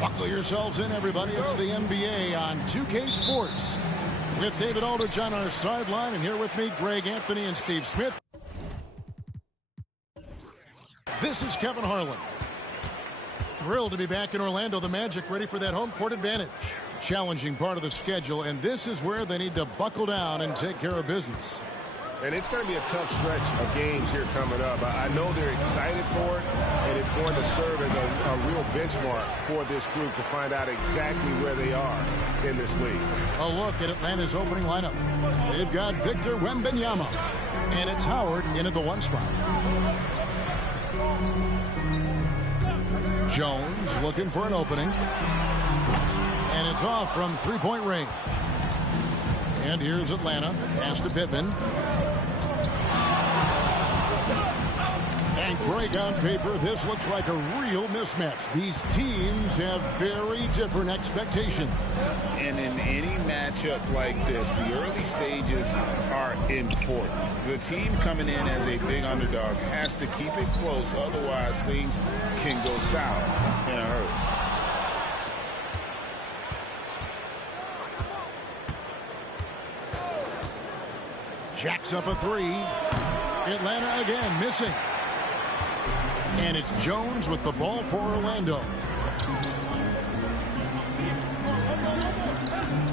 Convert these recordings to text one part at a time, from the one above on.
Buckle yourselves in, everybody. It's the NBA on 2K Sports. With David Aldridge on our sideline, and here with me, Greg Anthony and Steve Smith. This is Kevin Harlan. Thrilled to be back in Orlando. The Magic ready for that home court advantage. Challenging part of the schedule, and this is where they need to buckle down and take care of business. And it's going to be a tough stretch of games here coming up. I know they're excited for it, and it's going to serve as a real benchmark for this group to find out exactly where they are in this league. A look at Atlanta's opening lineup. They've got Victor Wembanyama, and it's Howard into the one spot. Jones looking for an opening, and it's off from three-point range. And here's Atlanta. Pass to Pittman. And Greg, on paper, this looks like a real mismatch. These teams have very different expectations. And in any matchup like this, the early stages are important. The team coming in as a big underdog has to keep it close, otherwise things can go south in a hurry. Jacks up a three. Atlanta again missing. And it's Jones with the ball for Orlando.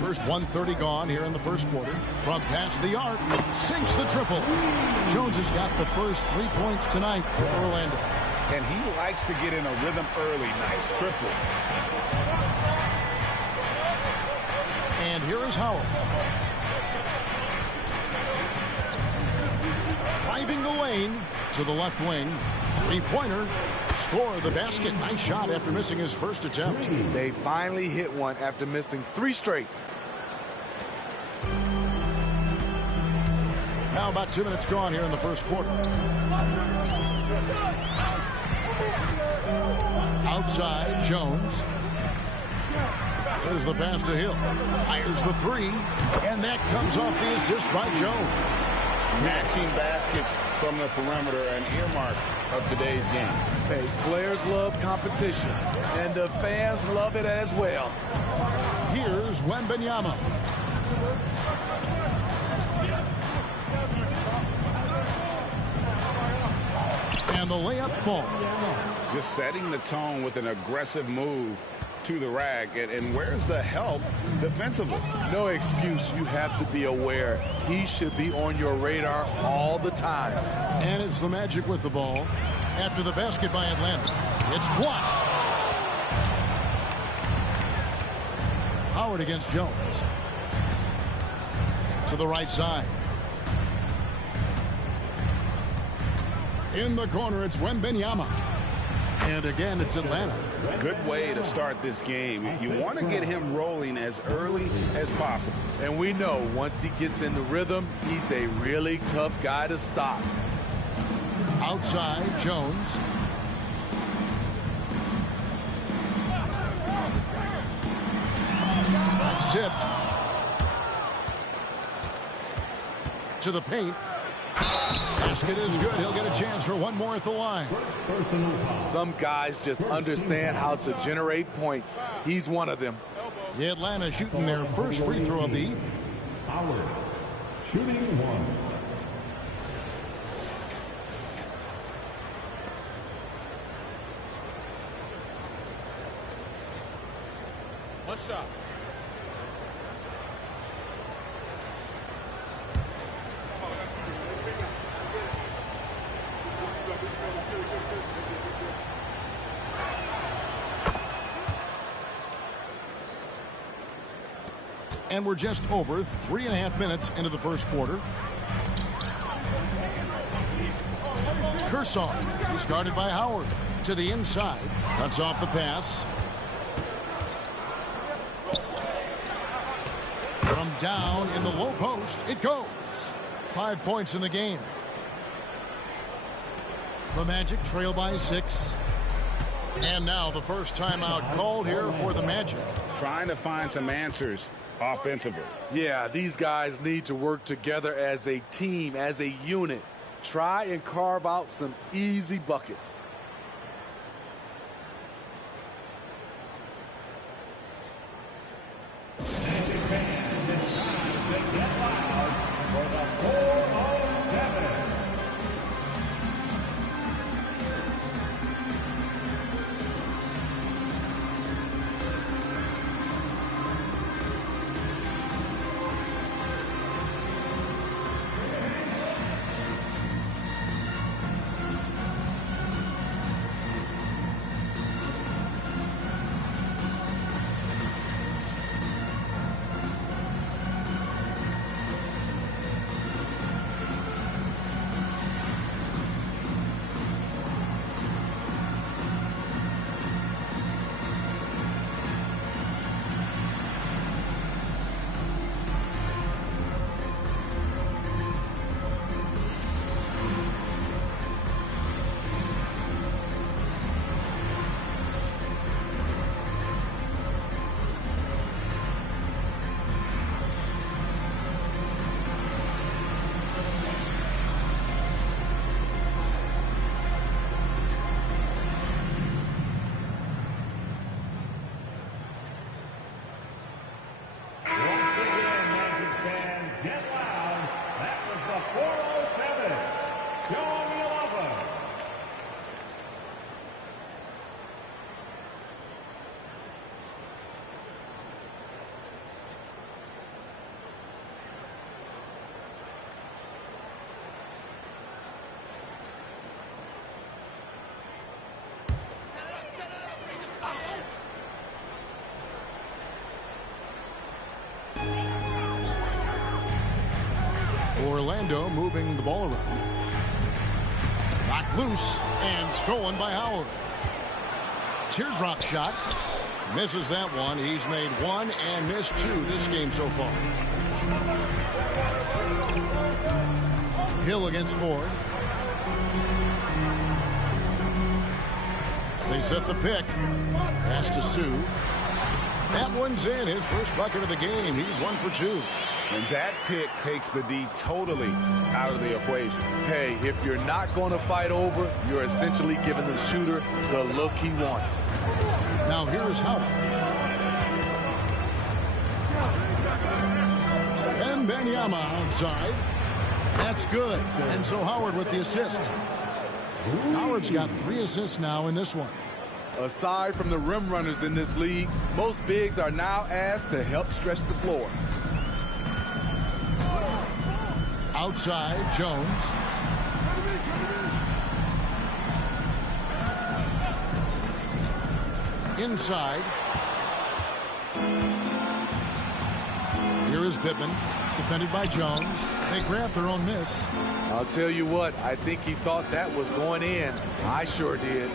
First 1:30 gone here in the first quarter. From past the arc, sinks the triple. Jones has got the first 3 points tonight for Orlando. And he likes to get in a rhythm early. Nice triple. And here is Howard. Driving the lane to the left wing. Three-pointer. Score the basket. Nice shot after missing his first attempt. They finally hit one after missing 3 straight. Now about 2 minutes gone here in the first quarter. Outside, Jones. There's the pass to Hill. Fires the three. And that comes off the assist by Jones. Matching baskets from the perimeter, an earmark of today's game. Hey, players love competition, and the fans love it as well. Here's Wembanyama. And the layup falls. Just setting the tone with an aggressive move to the rack. And where's the help defensively? No excuse. You have to be aware. He should be on your radar all the time. And it's the Magic with the ball. After the basket by Atlanta. It's blocked. Howard against Jones. To the right side. In the corner, it's Wembanyama. And again, it's Atlanta. Good way to start this game. You want to get him rolling as early as possible. And we know once he gets in the rhythm, he's a really tough guy to stop. Outside, Jones. That's tipped. To the paint. Basket is good. He'll get a chance for one more at the line. Some guys just understand how to generate points. He's one of them. The Atlanta shooting their first free throw of the evening. Howard shooting one. What's up? And we're just over 3.5 minutes into the first quarter. Kershaw is guarded by Howard. To the inside. Cuts off the pass. From down in the low post, it goes. 5 points in the game. The Magic trail by 6. And now the first timeout called here for the Magic. Trying to find some answers offensively. Yeah, these guys need to work together as a team, as a unit. Try and carve out some easy buckets. Orlando moving the ball around. Knocked loose and stolen by Howard. Teardrop shot. Misses that one. He's made one and missed two this game so far. Hill against Ford. They set the pick. Pass to Sue. That one's in. His first bucket of the game. He's 1 for 2. And that pick takes the D totally out of the equation. Hey, if you're not going to fight over, you're essentially giving the shooter the look he wants. Now here's Howard. And Benyama outside. That's good. And so Howard with the assist. Howard's got 3 assists now in this one. Aside from the rim runners in this league, most bigs are now asked to help stretch the floor. Outside, Jones. Inside. Here is Pittman, defended by Jones. They grab their own miss. I'll tell you what, I think he thought that was going in. I sure did.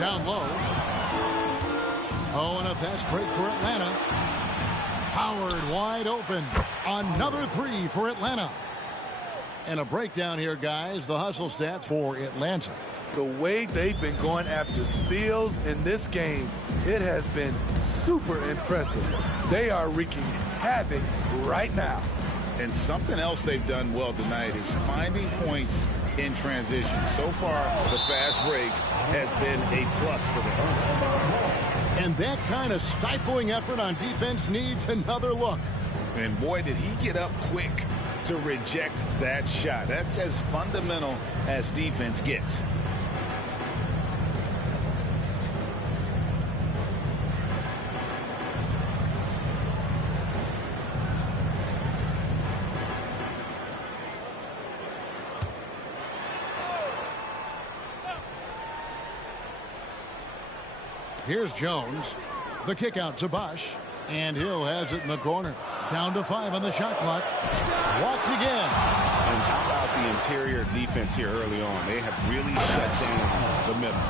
Down low. Oh, and a fast break for Atlanta. Howard wide open. Another 3 for Atlanta. And a breakdown here, guys. The hustle stats for Atlanta. The way they've been going after steals in this game, it has been super impressive. They are wreaking havoc right now. And something else they've done well tonight is finding points in transition. So far, the fast break has been a plus for them. And that kind of stifling effort on defense needs another look. And boy, did he get up quick to reject that shot. That's as fundamental as defense gets. Here's Jones. The kick out to Bosch. And Hill has it in the corner. Down to 5 on the shot clock. Walked again. And how about the interior defense here early on? They have really shut down the middle.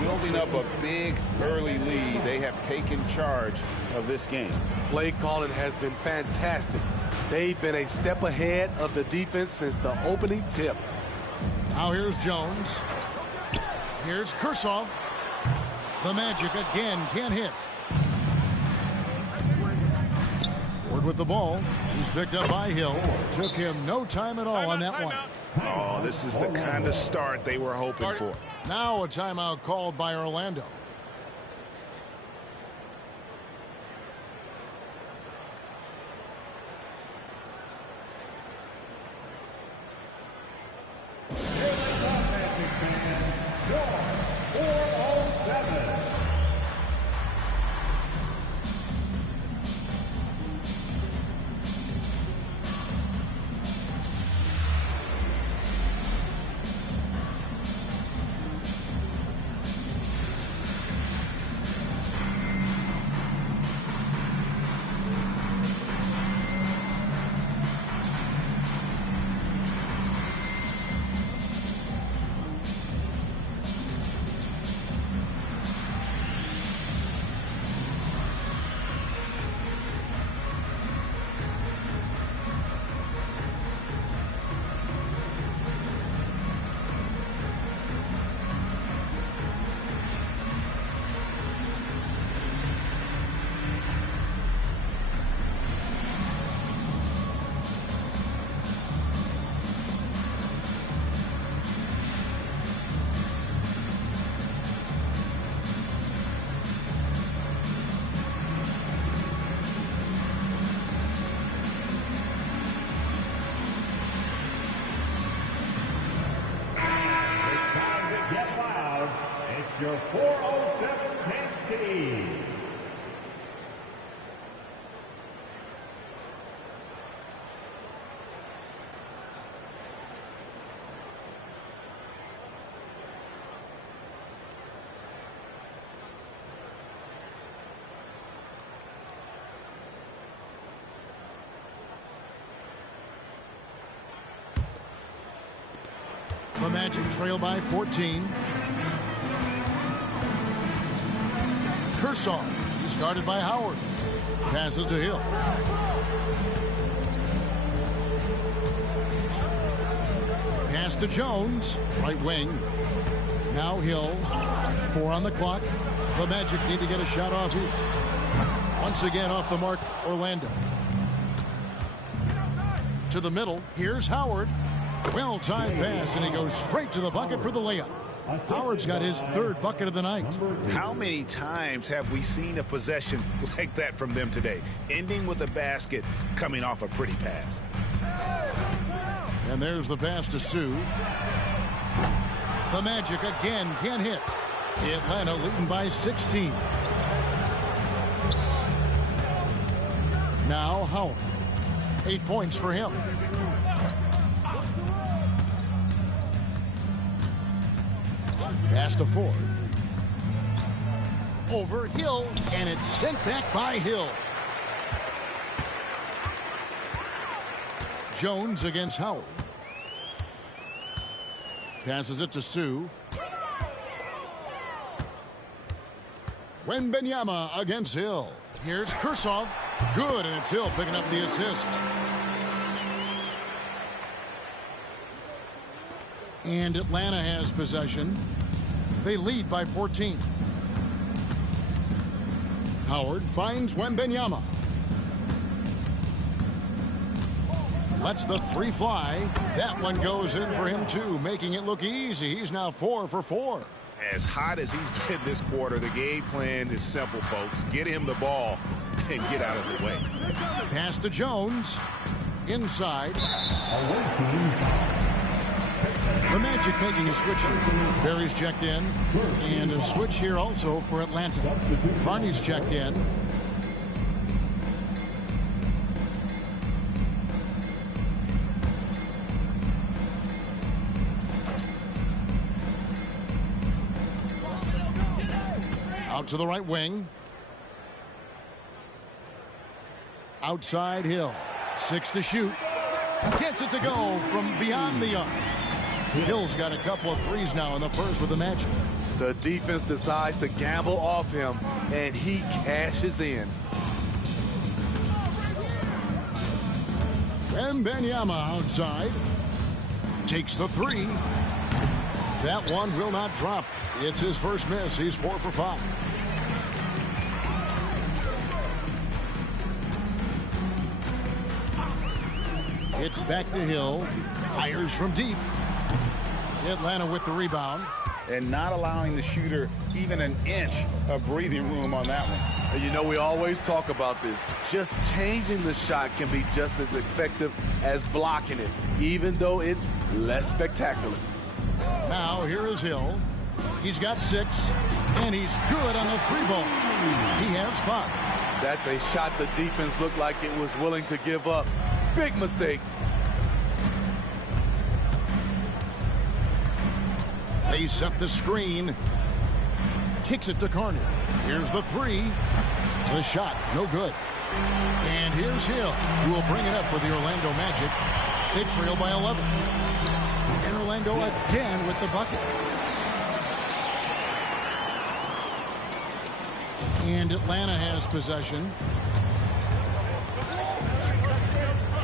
Building up a big early lead, they have taken charge of this game. Play calling has been fantastic. They've been a step ahead of the defense since the opening tip. Now here's Jones. Here's Kursoff. The Magic again can't hit. Ford with the ball. He's picked up by Hill. Took him no time at all on that one. Oh, this is the kind of start they were hoping for. Now a timeout called by Orlando. Your 407 Penske. The Magic trail by 14. Kershaw. He's guarded by Howard. Passes to Hill. Pass to Jones. Right wing. Now Hill. 4 on the clock. The Magic need to get a shot off here. Once again off the mark, Orlando. To the middle. Here's Howard. Well-timed pass, and he goes straight to the bucket for the layup. Howard's got his 3rd bucket of the night. How many times have we seen a possession like that from them today? Ending with a basket, coming off a pretty pass. And there's the pass to Sue. The Magic again can't hit. Atlanta leading by 16. Now Howard. 8 points for him. Pass to Ford. Over Hill, and it's sent back by Hill. Jones against Howard. Passes it to Sue. Wembanyama against Hill. Here's Kershaw. Good, and it's Hill picking up the assist. And Atlanta has possession. They lead by 14. Howard finds Wembanyama. Lets the 3 fly. That one goes in for him too, making it look easy. He's now 4 for 4. As hot as he's been this quarter, the game plan is simple, folks. Get him the ball and get out of the way. Pass to Jones. Inside. The Magic making a switch here. Barry's checked in. And a switch here also for Atlanta. Barney's checked in. Out to the right wing. Outside Hill. 6 to shoot. Gets it to go from beyond the arc. Hill's got a couple of threes now in the first with the Magic. The defense decides to gamble off him, and he cashes in. Wembanyama outside. Takes the 3. That one will not drop. It's his first miss. He's 4 for 5. It's back to Hill. Fires from deep. Atlanta with the rebound. And not allowing the shooter even an inch of breathing room on that one. And you know, we always talk about this. Just changing the shot can be just as effective as blocking it, even though it's less spectacular. Now here is Hill. He's got 6, and he's good on the 3-ball. He has 5. That's a shot the defense looked like it was willing to give up. Big mistake. They set the screen. Kicks it to Carney. Here's the 3. The shot, no good. And here's Hill, who will bring it up for the Orlando Magic. They trail by 11. And Orlando again with the bucket. And Atlanta has possession.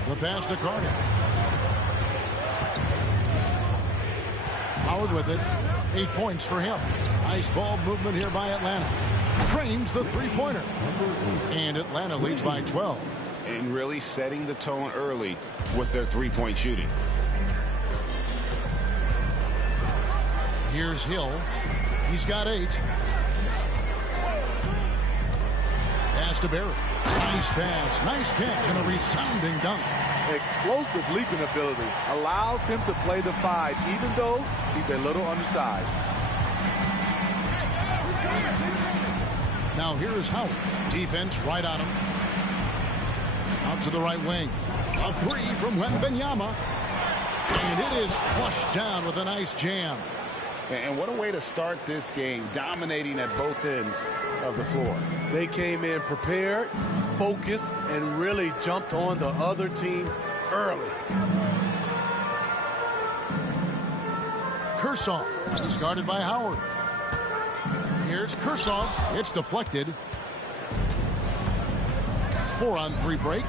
The pass to Carney. Howard with it. 8 points for him. Nice ball movement here by Atlanta. Drains the 3-pointer. And Atlanta leads by 12. And really setting the tone early with their 3-point shooting. Here's Hill. He's got 8. Pass to Barry. Nice pass. Nice catch and a resounding dunk. Explosive leaping ability allows him to play the 5, even though he's a little undersized. Now here's Howard. Defense right on him. Out to the right wing. A 3 from Wembanyama. And it is flushed down with a nice jam. And what a way to start this game, dominating at both ends of the floor. They came in prepared, focused, and really jumped on the other team early. Kershaw. He's guarded by Howard. Here's Kershaw. It's deflected. 4-on-3 break.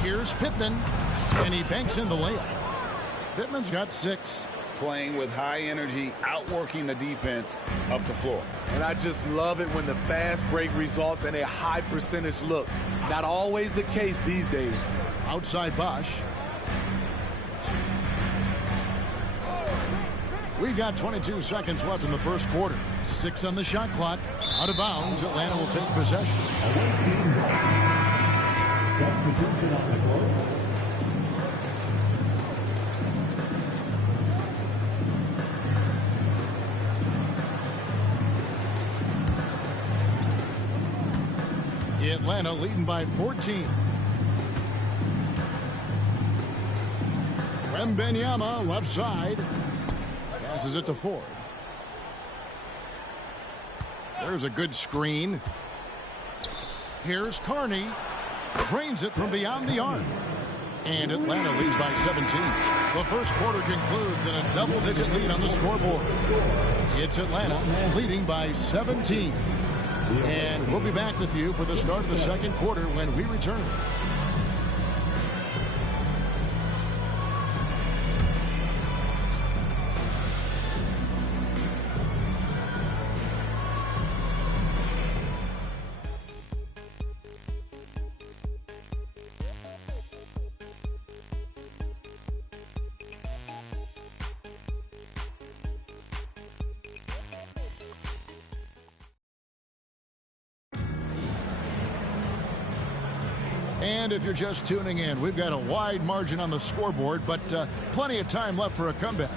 Here's Pittman. And he banks in the layup. Pittman's got 6. Playing with high energy, outworking the defense up the floor. And I just love it when the fast break results in a high percentage look. Not always the case these days. Outside Bosch. We've got 22 seconds left in the first quarter. 6 on the shot clock. Out of bounds, Atlanta will take possession. Substitution on the court. Atlanta leading by 14. Wembanyama left side. Passes it to Ford. There's a good screen. Here's Carney. Drains it from beyond the arc. And Atlanta leads by 17. The first quarter concludes in a double-digit lead on the scoreboard. It's Atlanta leading by 17. And we'll be back with you for the start of the second quarter when we return. And if you're just tuning in, we've got a wide margin on the scoreboard, but plenty of time left for a comeback.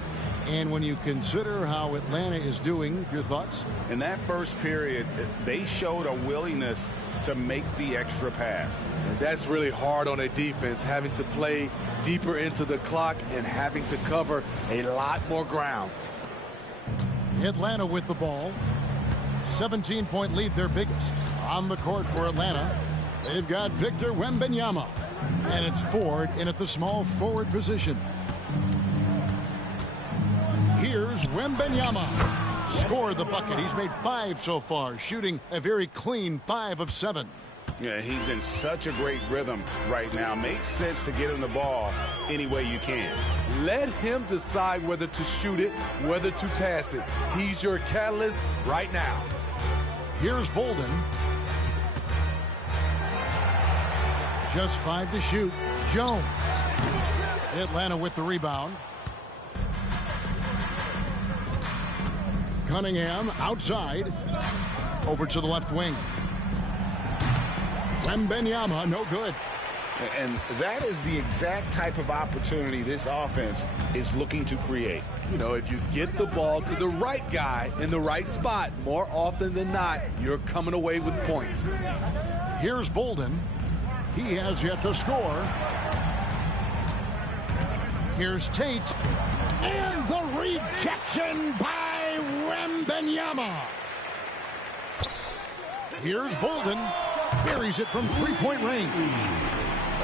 And when you consider how Atlanta is doing, your thoughts? In that first period, they showed a willingness to make the extra pass. And that's really hard on a defense, having to play deeper into the clock and having to cover a lot more ground. Atlanta with the ball. 17-point lead, their biggest. On the court for Atlanta, they've got Victor Wembanyama. And it's Ford in at the small forward position. Here's Wembanyama. Scored the bucket. He's made 5 so far, shooting a very clean 5 of 7. Yeah, he's in such a great rhythm right now. Makes sense to get him the ball any way you can. Let him decide whether to shoot it, whether to pass it. He's your catalyst right now. Here's Bolden. Just 5 to shoot. Jones. Atlanta with the rebound. Cunningham outside. Over to the left wing. Wembanyama, no good. And that is the exact type of opportunity this offense is looking to create. You know, if you get the ball to the right guy in the right spot, more often than not, you're coming away with points. Here's Bolden. He has yet to score. Here's Tate. And the rejection by Wembanyama. Here's Bolden. Buries it from three-point range.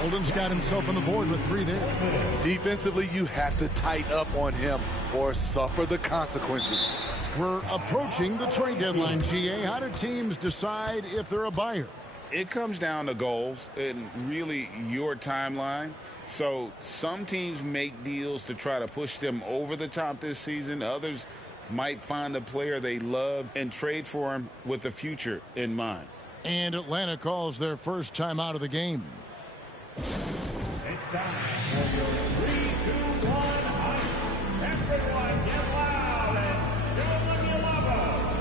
Bolden's got himself on the board with 3 there. Defensively, you have to tighten up on him or suffer the consequences. We're approaching the trade deadline, GA. How do teams decide if they're a buyer? It comes down to goals and really your timeline. So some teams make deals to try to push them over the top this season. Others might find a player they love and trade for him with the future in mind. And Atlanta calls their first time out of the game. It's time for your 3, 2, 1 ice. Everyone get loud and show them you love them.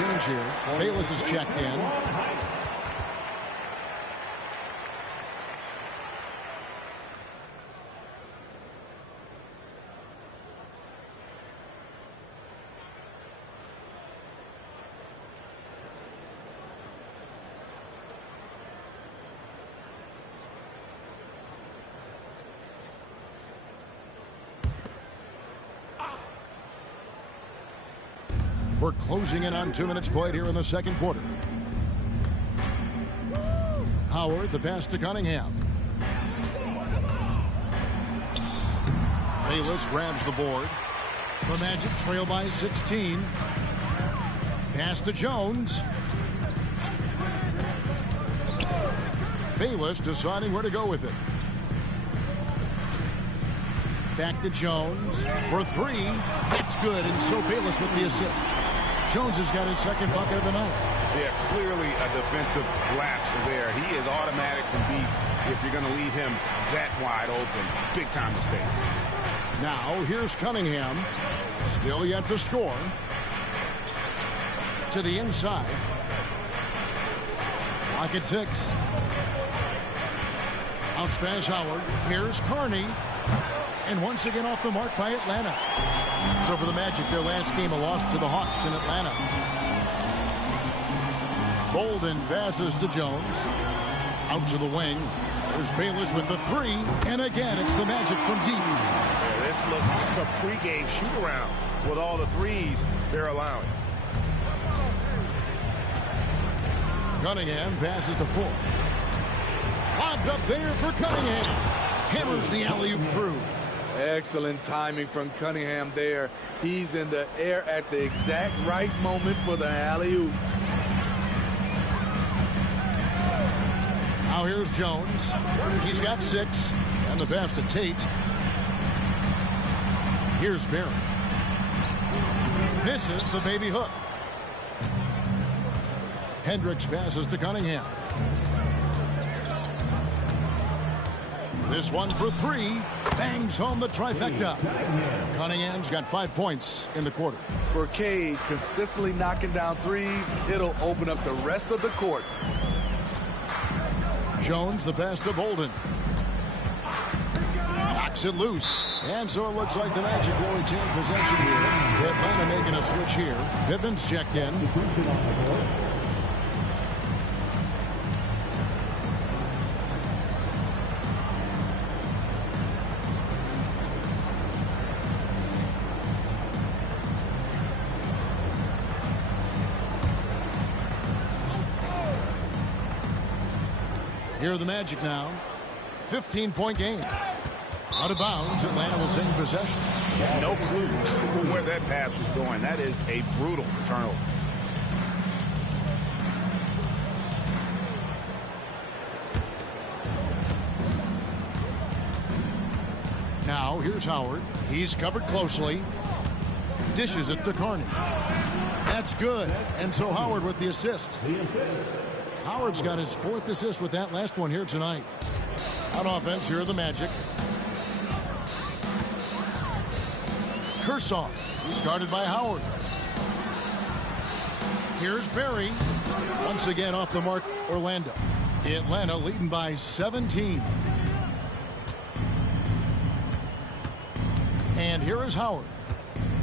change here. Bayless is checked in. We're closing in on 2 minutes played here in the second quarter. Howard, the pass to Cunningham. Bayless grabs the board. The Magic trail by 16. Pass to Jones. Bayless deciding where to go with it. Back to Jones for three. That's good, and so Bayless with the assist. Jones has got his second bucket of the night. Yeah, clearly a defensive lapse there. He is automatic from deep if you're going to leave him that wide open. Big time mistake. Now, here's Cunningham. Still yet to score. To the inside. Lock at 6. Outspass Howard. Here's Carney. And once again off the mark by Atlanta. So for the Magic, their last game, a loss to the Hawks in Atlanta. Bolden passes to Jones. Out to the wing. There's Bayless with the three. And again, it's the Magic from deep. Yeah, this looks like a pregame shoot-around with all the threes they're allowing. Cunningham passes to Full. Lobbed up there for Cunningham. Hammers the alley-oop through. Excellent timing from Cunningham there. He's in the air at the exact right moment for the alley-oop. Now here's Jones. He's got 6. And the pass to Tate. Here's Barry. Misses the baby hook. Hendricks passes to Cunningham. This one for 3. Bangs home the trifecta. Cunningham's got 5 points in the quarter. For Cade, consistently knocking down threes, it'll open up the rest of the court. Jones, the pass to Bolden. Knocks it loose. And so it looks like the Magic will retain possession here. Atlanta making a switch here. Pippin's checked in. Here are the Magic now. 15-point game. Out of bounds, Atlanta will take possession. No clue where that pass was going. That is a brutal turnover. Now, here's Howard. He's covered closely. Dishes it to Carney. That's good. And so Howard with the assist. Howard's got his 4th assist with that last one here tonight. On offense, here are the Magic. Kershaw. He's guarded by Howard. Here's Barry. Once again off the mark, Orlando. Atlanta leading by 17. And here is Howard.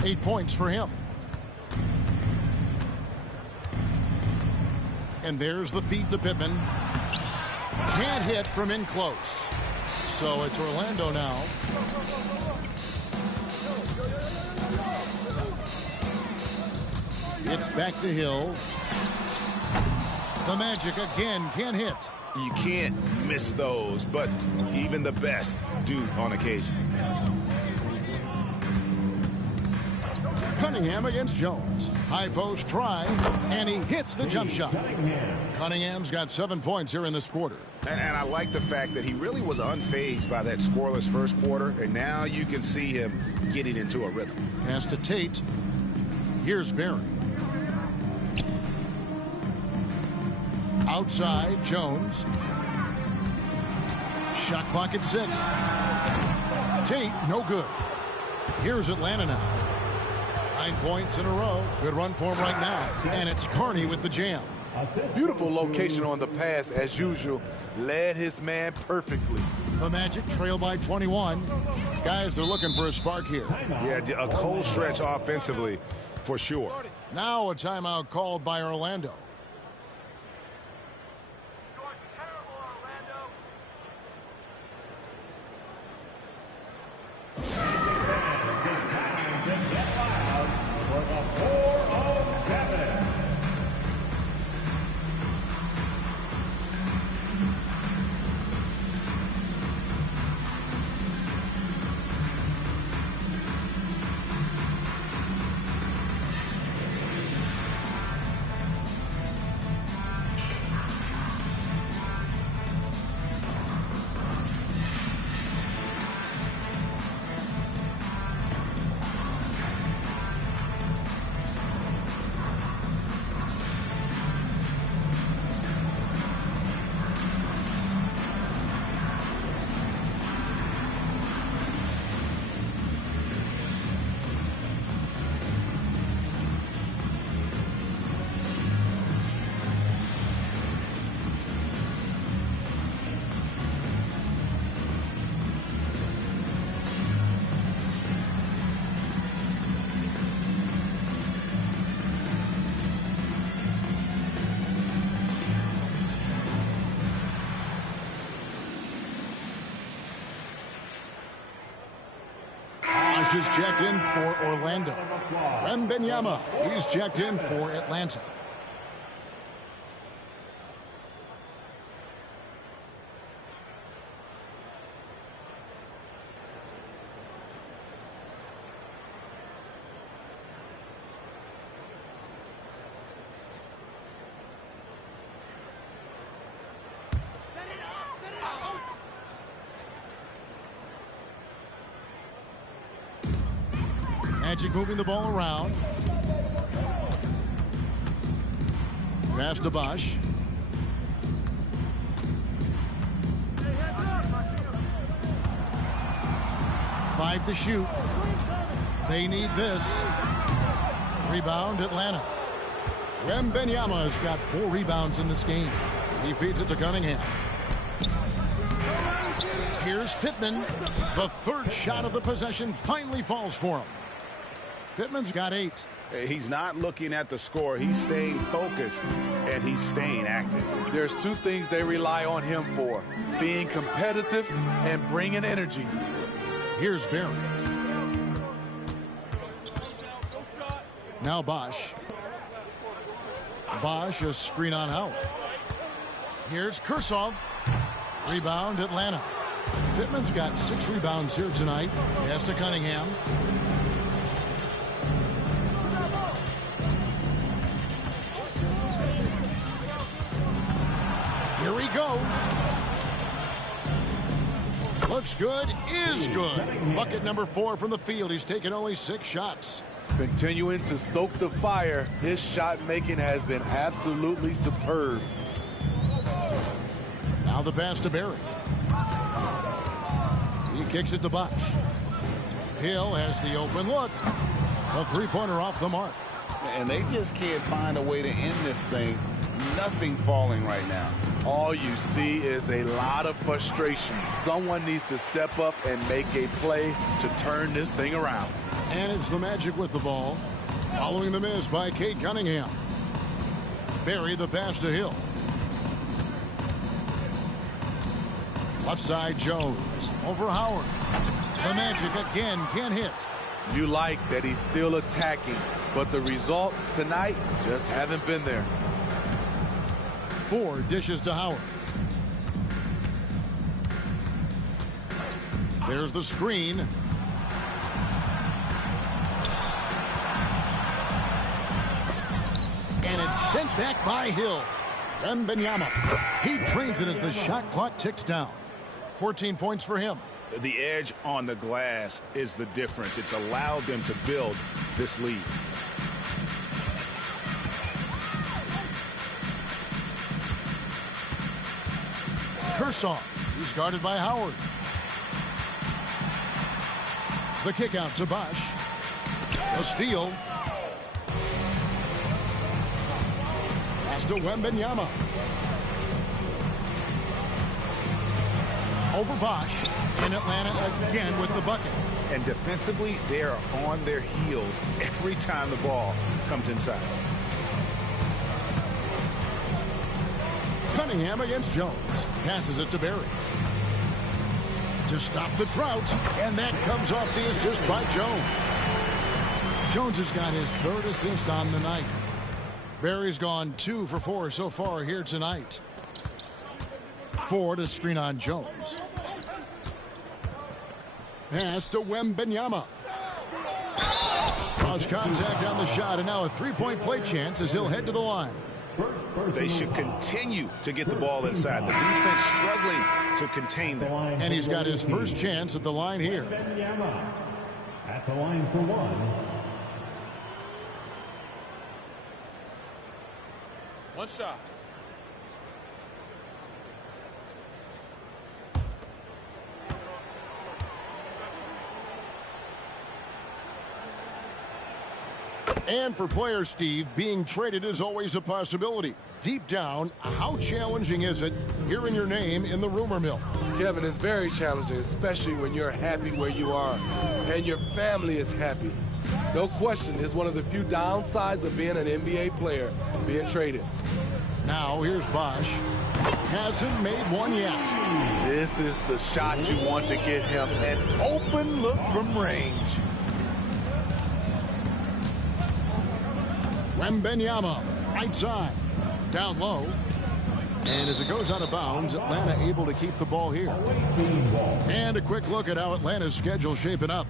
8 points for him. And there's the feed to Pippen. Can't hit from in close. So it's Orlando now. It's back to Hill. The Magic again can't hit. You can't miss those, but even the best do on occasion. Cunningham against Jones. High post try, and he hits the jump shot. Cunningham's got 7 points here in this quarter. And I like the fact that he really was unfazed by that scoreless first quarter, and now you can see him getting into a rhythm. Pass to Tate. Here's Barry. Outside, Jones. Shot clock at 6. Tate, no good. Here's Atlanta now. 9 points in a row. Good run for him right now. And it's Carney with the jam. Beautiful location on the pass, as usual. Led his man perfectly. The Magic trail by 21. Guys are looking for a spark here. Yeah, a cold stretch offensively for sure. Now a timeout called by Orlando. Is checked in for Orlando. Wembanyama, he's checked in for Atlanta. Magic moving the ball around. Pass to Bosch. Five to shoot. They need this. Rebound, Atlanta. Wembanyama has got 4 rebounds in this game. He feeds it to Cunningham. Here's Pittman. The third shot of the possession finally falls for him. Pittman's got 8. He's not looking at the score. He's staying focused, and he's staying active. There's 2 things they rely on him for: being competitive and bringing energy. Here's Barry. Now Bosch. Bosch, a screen on Howard. Here's Kursov. Rebound, Atlanta. Pittman's got 6 rebounds here tonight. Pass to Cunningham. Here he goes. Looks good, is good. Bucket number 4 from the field. He's taken only 6 shots. Continuing to stoke the fire, his shot making has been absolutely superb. Now the pass to Barry. He kicks it to Bosch. Hill has the open look. A 3-pointer off the mark. And they just can't find a way to end this thing. Nothing falling right now. All you see is a lot of frustration. Someone needs to step up and make a play to turn this thing around. And it's the Magic with the ball. Following the miss by Cade Cunningham. Barry the pass to Hill. Left side Jones. Over Howard. The Magic again can't hit. You like that he's still attacking, but the results tonight just haven't been there. 4 dishes to Howard. There's the screen. And it's sent back by Hill. Wembanyama. He trains it as the shot clock ticks down. 14 points for him. The edge on the glass is the difference. It's allowed them to build this lead. Kursov. He's guarded by Howard. The kick out to Bosch. A steal. Pass to Wembanyama. Over Bosch. In Atlanta again with the bucket. And defensively, they are on their heels every time the ball comes inside. Cunningham against Jones. Passes it to Barry. To stop the drought. And that comes off the assist by Jones. Jones has got his third assist on the night. Barry's gone 2 for 4 so far here tonight. Ford to screen on Jones. Pass to Wembanyama. Cross contact on the shot, and now a three-point play chance as he'll head to the line. They should continue to get the ball inside. The defense struggling to contain them. And he's got his first chance at the line here. At the line for one. One shot. And for players, Steve, being traded is always a possibility. Deep down, how challenging is it hearing your name in the rumor mill? Kevin, it's very challenging, especially when you're happy where you are and your family is happy. No question, it's one of the few downsides of being an NBA player, being traded. Now here's Bosch. Hasn't made one yet. This is the shot you want to get him, an open look from range. Wembanyama, right side, down low. And as it goes out of bounds, Atlanta able to keep the ball here. And a quick look at how Atlanta's schedule shaping up.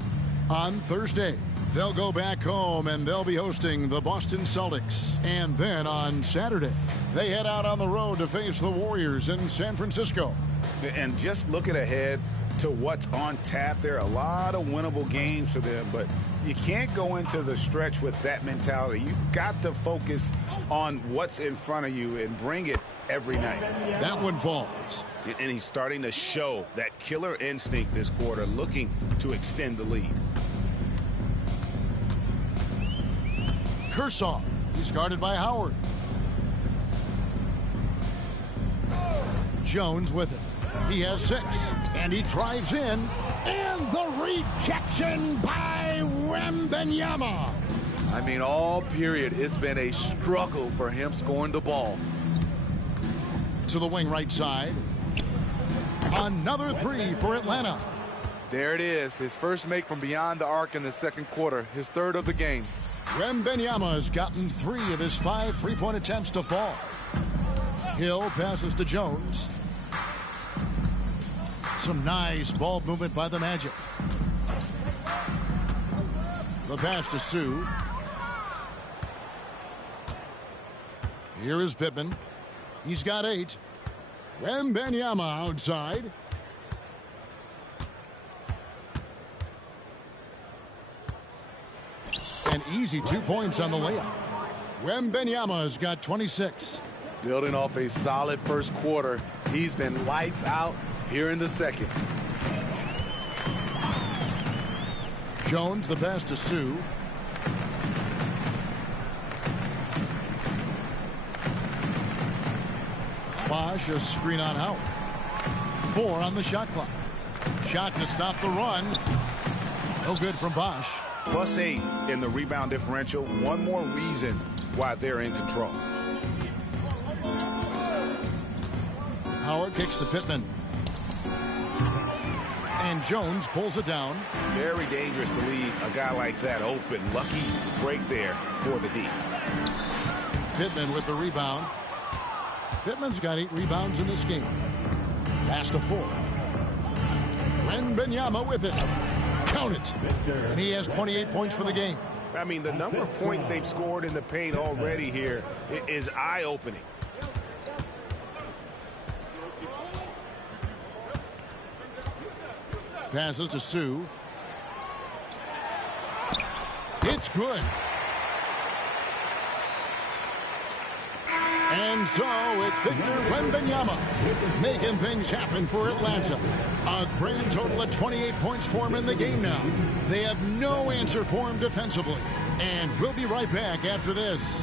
On Thursday, they'll go back home and they'll be hosting the Boston Celtics. And then on Saturday, they head out on the road to face the Warriors in San Francisco. And just looking ahead to what's on tap, there are a lot of winnable games for them, but you can't go into the stretch with that mentality. You've got to focus on what's in front of you and bring it every night. That one falls. And he's starting to show that killer instinct this quarter, looking to extend the lead. Kursoff, he's guarded by Howard. Jones with it. He has 6, and he drives in, and the rejection by Wembanyama. I mean, all period, it's been a struggle for him scoring the ball. To the wing right side. Another 3 for Atlanta. There it is, his first make from beyond the arc in the second quarter, his third of the game. Wembanyama has gotten 3 of his 5 3-point attempts to fall. Hill passes to Jones. Some nice ball movement by the Magic. The pass to Sue. Here is Pittman. He's got 8. Wembanyama outside. An easy 2 points on the layup. Wembanyama has got 26. Building off a solid first quarter, he's been lights out here in the second. Jones, the pass to Sue. Bosch, a screen on Howard. 4 on the shot clock. Shot to stop the run. No good from Bosch. +8 in the rebound differential. One more reason why they're in control. Howard kicks to Pittman. And Jones pulls it down. Very dangerous to leave a guy like that open. Lucky break there for the D. Pittman with the rebound. Pittman's got 8 rebounds in this game. Pass to Ford. Wembanyama with it. Count it. And he has 28 points for the game. I mean, the number of points they've scored in the paint already here is eye-opening. Passes to Sue. It's good. And so it's Victor Wembanyama making things happen for Atlanta. A grand total of 28 points for him in the game now. They have no answer for him defensively. And we'll be right back after this.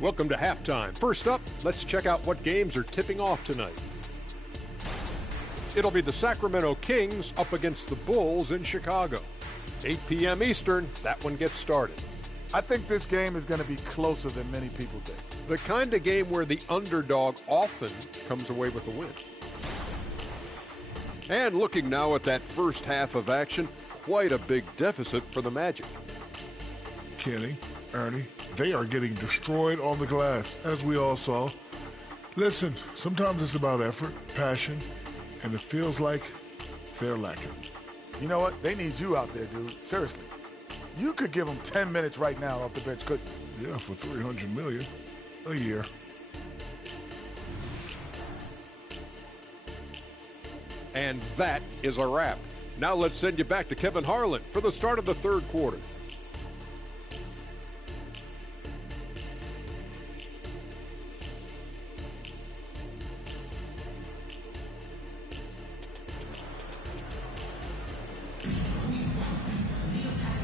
Welcome to halftime. First up, let's check out what games are tipping off tonight. It'll be the Sacramento Kings up against the Bulls in Chicago. 8 p.m. Eastern, that one gets started. I think this game is going to be closer than many people think. The kind of game where the underdog often comes away with the win. And looking now at that first half of action, quite a big deficit for the Magic. Kenny, Ernie, they are getting destroyed on the glass, as we all saw. Listen, sometimes it's about effort, passion, and it feels like they're lacking. You know what? They need you out there, dude. Seriously. You could give them 10 minutes right now off the bench, couldn't you? Yeah, for $300 million a year. And that is a wrap. Now let's send you back to Kevin Harlan for the start of the third quarter.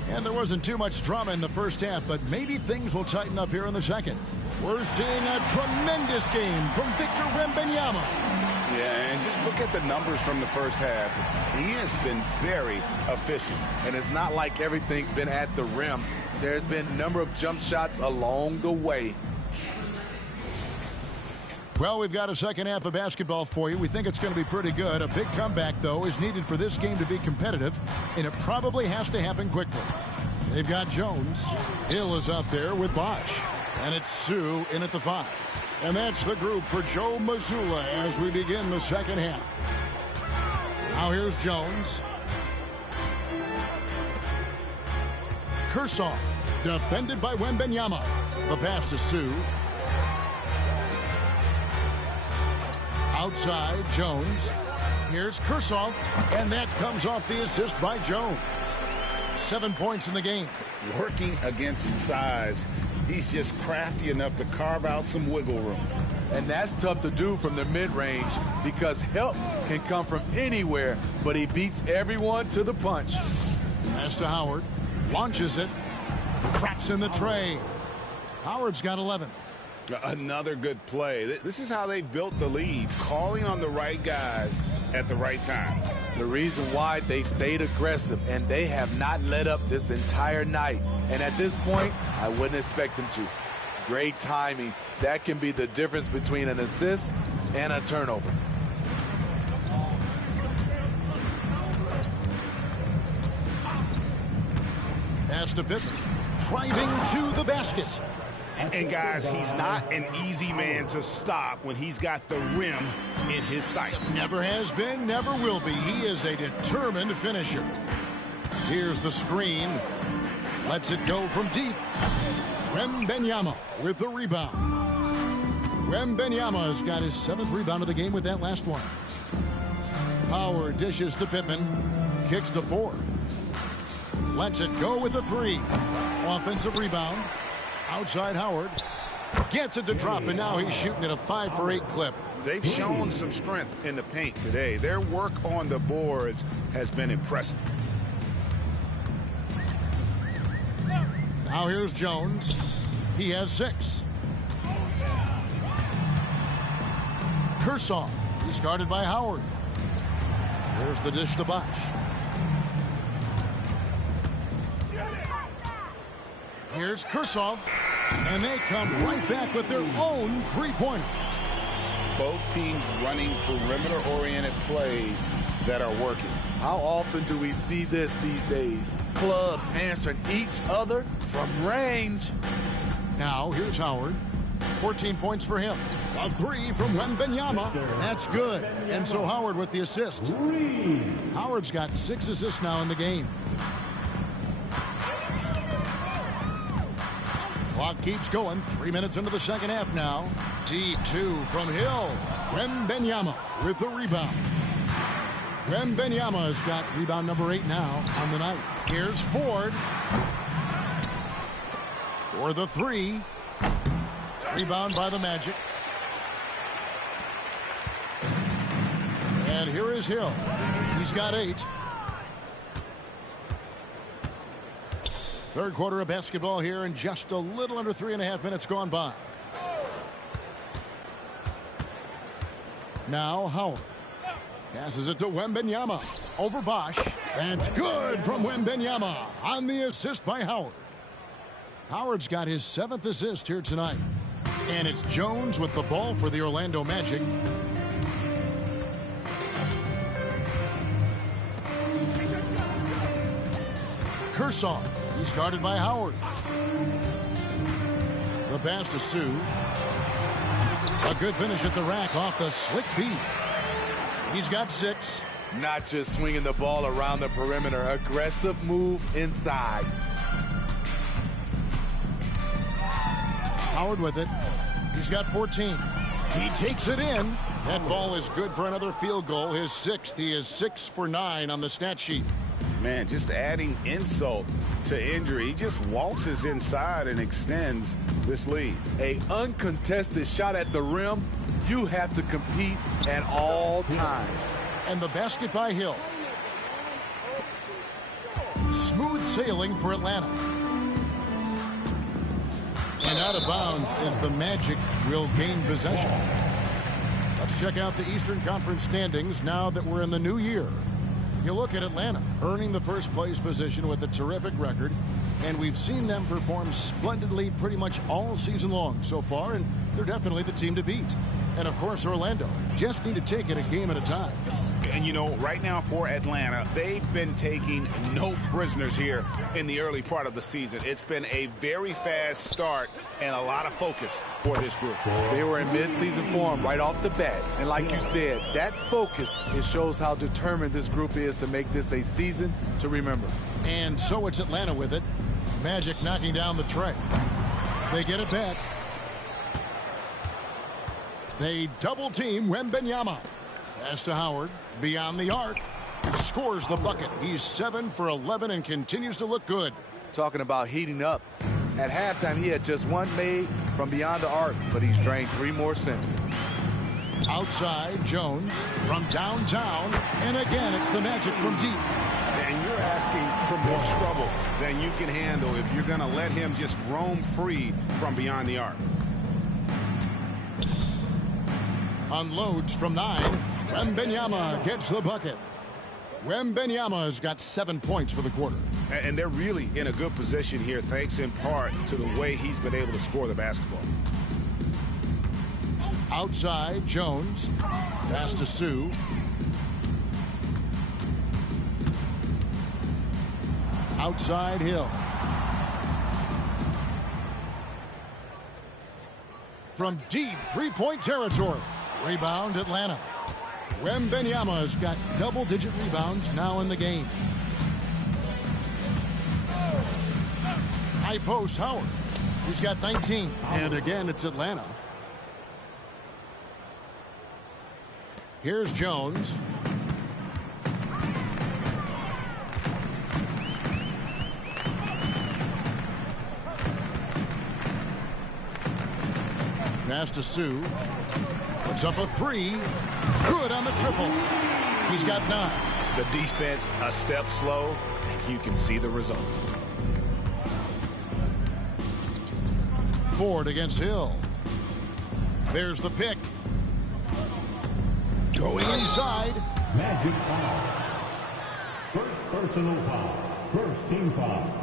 And there wasn't too much drama in the first half, but maybe things will tighten up here in the second. We're seeing a tremendous game from Victor Wembanyama. Yeah, and just look at the numbers from the first half. He has been very efficient. And it's not like everything's been at the rim. There's been a number of jump shots along the way. Well, we've got a second half of basketball for you. We think it's going to be pretty good. A big comeback, though, is needed for this game to be competitive, and it probably has to happen quickly. They've got Jones. Hill is out there with Bosch. And it's Sue in at the 5. And that's the group for Joe Mazzulla as we begin the second half. Now here's Jones. Kershaw, defended by Wembanyama. The pass to Sue. Outside, Jones. Here's Kershaw, and that comes off the assist by Jones. 7 points in the game. Working against size, he's just crafty enough to carve out some wiggle room. And that's tough to do from the mid-range because help can come from anywhere, but he beats everyone to the punch. Pass to Howard. Launches it. Traps in the tray. Howard's got 11. Another good play. This is how they built the lead, calling on the right guys at the right time. The reason why they've stayed aggressive, and they have not let up this entire night. And at this point, I wouldn't expect them to. Great timing. That can be the difference between an assist and a turnover. Pass to Pippen. Driving to the basket. And guys, he's not an easy man to stop when he's got the rim in his sights. Never has been, never will be. He is a determined finisher. Here's the screen. Lets it go from deep. Wembanyama with the rebound. Wembanyama has got his 7th rebound of the game with that last one. Howard dishes to Pippen. Kicks to Ford. Lets it go with the 3. Offensive rebound. Outside Howard. Gets it to drop, and now he's shooting at a 5-for-8 clip. They've shown some strength in the paint today. Their work on the boards has been impressive. Now here's Jones. He has 6. Kershaw. He's guarded by Howard. There's the dish to Bosch. Here's Kershaw, and they come right back with their own three-pointer. Both teams running perimeter-oriented plays that are working. How often do we see this these days? Clubs answering each other from range. Now, here's Howard. 14 points for him. A 3 from Wembanyama. That's good. And so Howard with the assist. Howard's got 6 assists now in the game. Clock keeps going. 3 minutes into the second half now. Deep 2 from Hill. Wembanyama with the rebound. Wembanyama has got rebound number 8 now on the night. Here's Ford. For the 3. Rebound by the Magic. And here is Hill. He's got 8. Third quarter of basketball here, and just a little under 3.5 minutes gone by. Now Howard. Passes it to Wembanyama. Over Bosch. That's good from Wembanyama on the assist by Howard. Howard's got his 7th assist here tonight. And it's Jones with the ball for the Orlando Magic. Kershaw. He's guarded by Howard. The pass to Sue. A good finish at the rack off the slick feed. He's got 6. Not just swinging the ball around the perimeter. Aggressive move inside. Howard with it. He's got 14. He takes it in. That ball is good for another field goal. His 6th. He is 6 for 9 on the stat sheet. Man, just adding insult to injury. He just waltzes inside and extends this lead. A uncontested shot at the rim. You have to compete at all times. And the basket by Hill. Smooth sailing for Atlanta. And out of bounds as the Magic will gain possession. Let's check out the Eastern Conference standings now that we're in the new year. You look at Atlanta, earning the first place position with a terrific record, and we've seen them perform splendidly pretty much all season long so far, and they're definitely the team to beat. And of course, Orlando just need to take it a game at a time. And you know, right now for Atlanta, they've been taking no prisoners here in the early part of the season. It's been a very fast start and a lot of focus for this group. They were in mid-season form right off the bat. And like you said, that focus, it shows how determined this group is to make this a season to remember. And so it's Atlanta with it. Magic knocking down the tray. They get it back. They double team Wembanyama. Pass to Howard. Beyond the arc. Scores the bucket. He's 7 for 11 and continues to look good. Talking about heating up. At halftime, he had just 1 made from beyond the arc, but he's drained 3 more since. Outside, Jones from downtown. And again, it's the Magic from deep. And you're asking for more trouble than you can handle if you're going to let him just roam free from beyond the arc. Unloads from 9. Wembanyama gets the bucket. Wembanyama's got 7 points for the quarter. And they're really in a good position here, thanks in part to the way he's been able to score the basketball. Outside, Jones. Pass to Sue. Outside, Hill. From deep three-point territory. Rebound, Atlanta. Wembanyama's got double-digit rebounds now in the game. High post, Howard. He's got 19. And again, it's Atlanta. Here's Jones. Pass to Sue. Puts up a 3. Good on the triple. He's got 9. The defense a step slow, and you can see the results. Ford against Hill. There's the pick. Going inside. Magic foul. First personal foul. First team foul.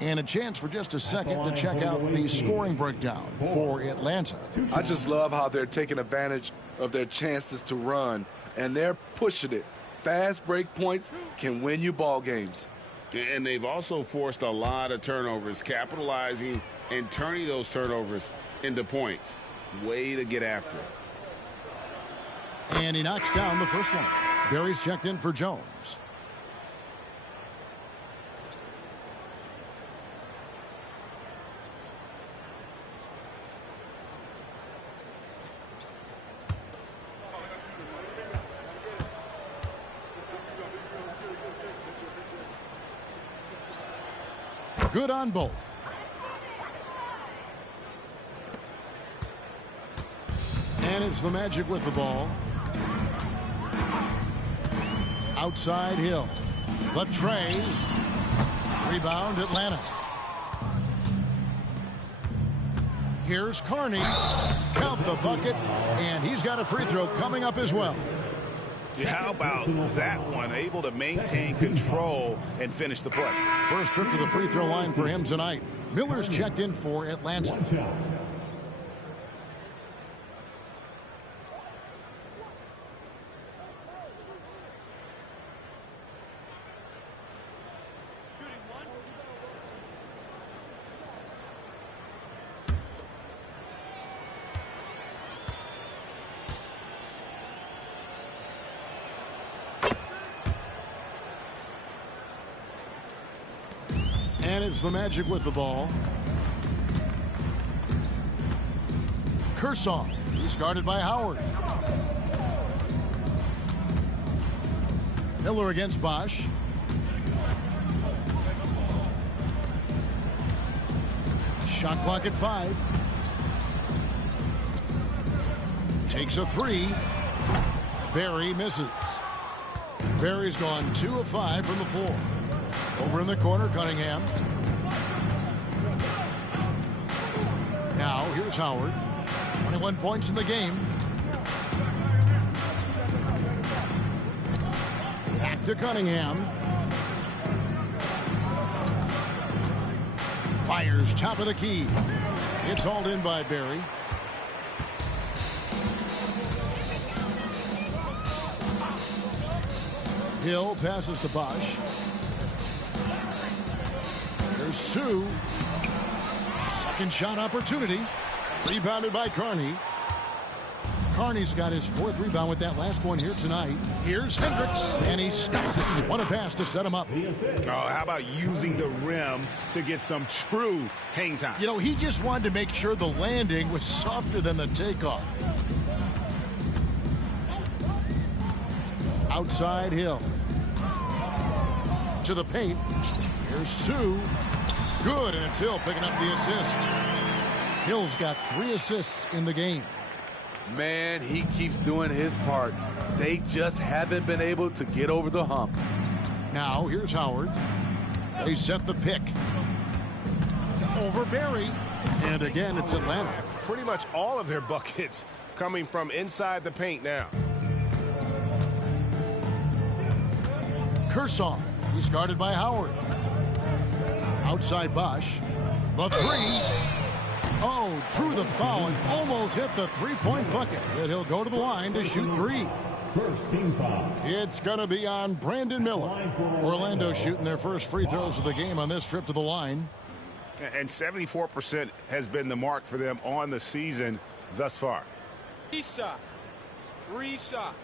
And a chance for just a second to check out the scoring breakdown for Atlanta. I just love how they're taking advantage of their chances to run, and they're pushing it. Fast break points can win you ball games. And they've also forced a lot of turnovers, capitalizing and turning those turnovers into points. Way to get after it. And he knocks down the first one. Barry's checked in for Jones. Good on both. And it's the Magic with the ball. Outside Hill. The tray. Rebound Atlanta. Here's Carney. Count the bucket, and he's got a free throw coming up as well. How about that one? Able to maintain control and finish the play. First trip to the free throw line for him tonight. Miller's checked in for Atlanta. And it's the Magic with the ball. Kershaw. He's guarded by Howard. Miller against Bosch. Shot clock at 5. Takes a 3. Barry misses. Barry's gone 2 of 5 from the floor. Over in the corner, Cunningham. Now, here's Howard. 21 points in the game. Back to Cunningham. Fires top of the key. It's hauled in by Barry. Hill passes to Bosch. There's Sue. Second shot opportunity. Rebounded by Carney. Carney's got his 4th rebound with that last one here tonight. Here's Hendricks, and he stops it. What a pass to set him up. Oh, how about using the rim to get some true hang time? You know, he just wanted to make sure the landing was softer than the takeoff. Outside Hill. To the paint. Here's Sue. Good, and it's Hill picking up the assist. Hill's got 3 assists in the game. Man, he keeps doing his part. They just haven't been able to get over the hump. Now, here's Howard. They set the pick. Over Barry. And again, it's Atlanta. Pretty much all of their buckets coming from inside the paint now. Kershaw. He's guarded by Howard. Outside Bosch. The 3. Oh, drew the foul and almost hit the 3-point bucket. But he'll go to the line to shoot 3. First team foul. It's going to be on Brandon Miller. Orlando shooting their first free throws of the game on this trip to the line. And 74% has been the mark for them on the season thus far. 3 shots. 3 shots.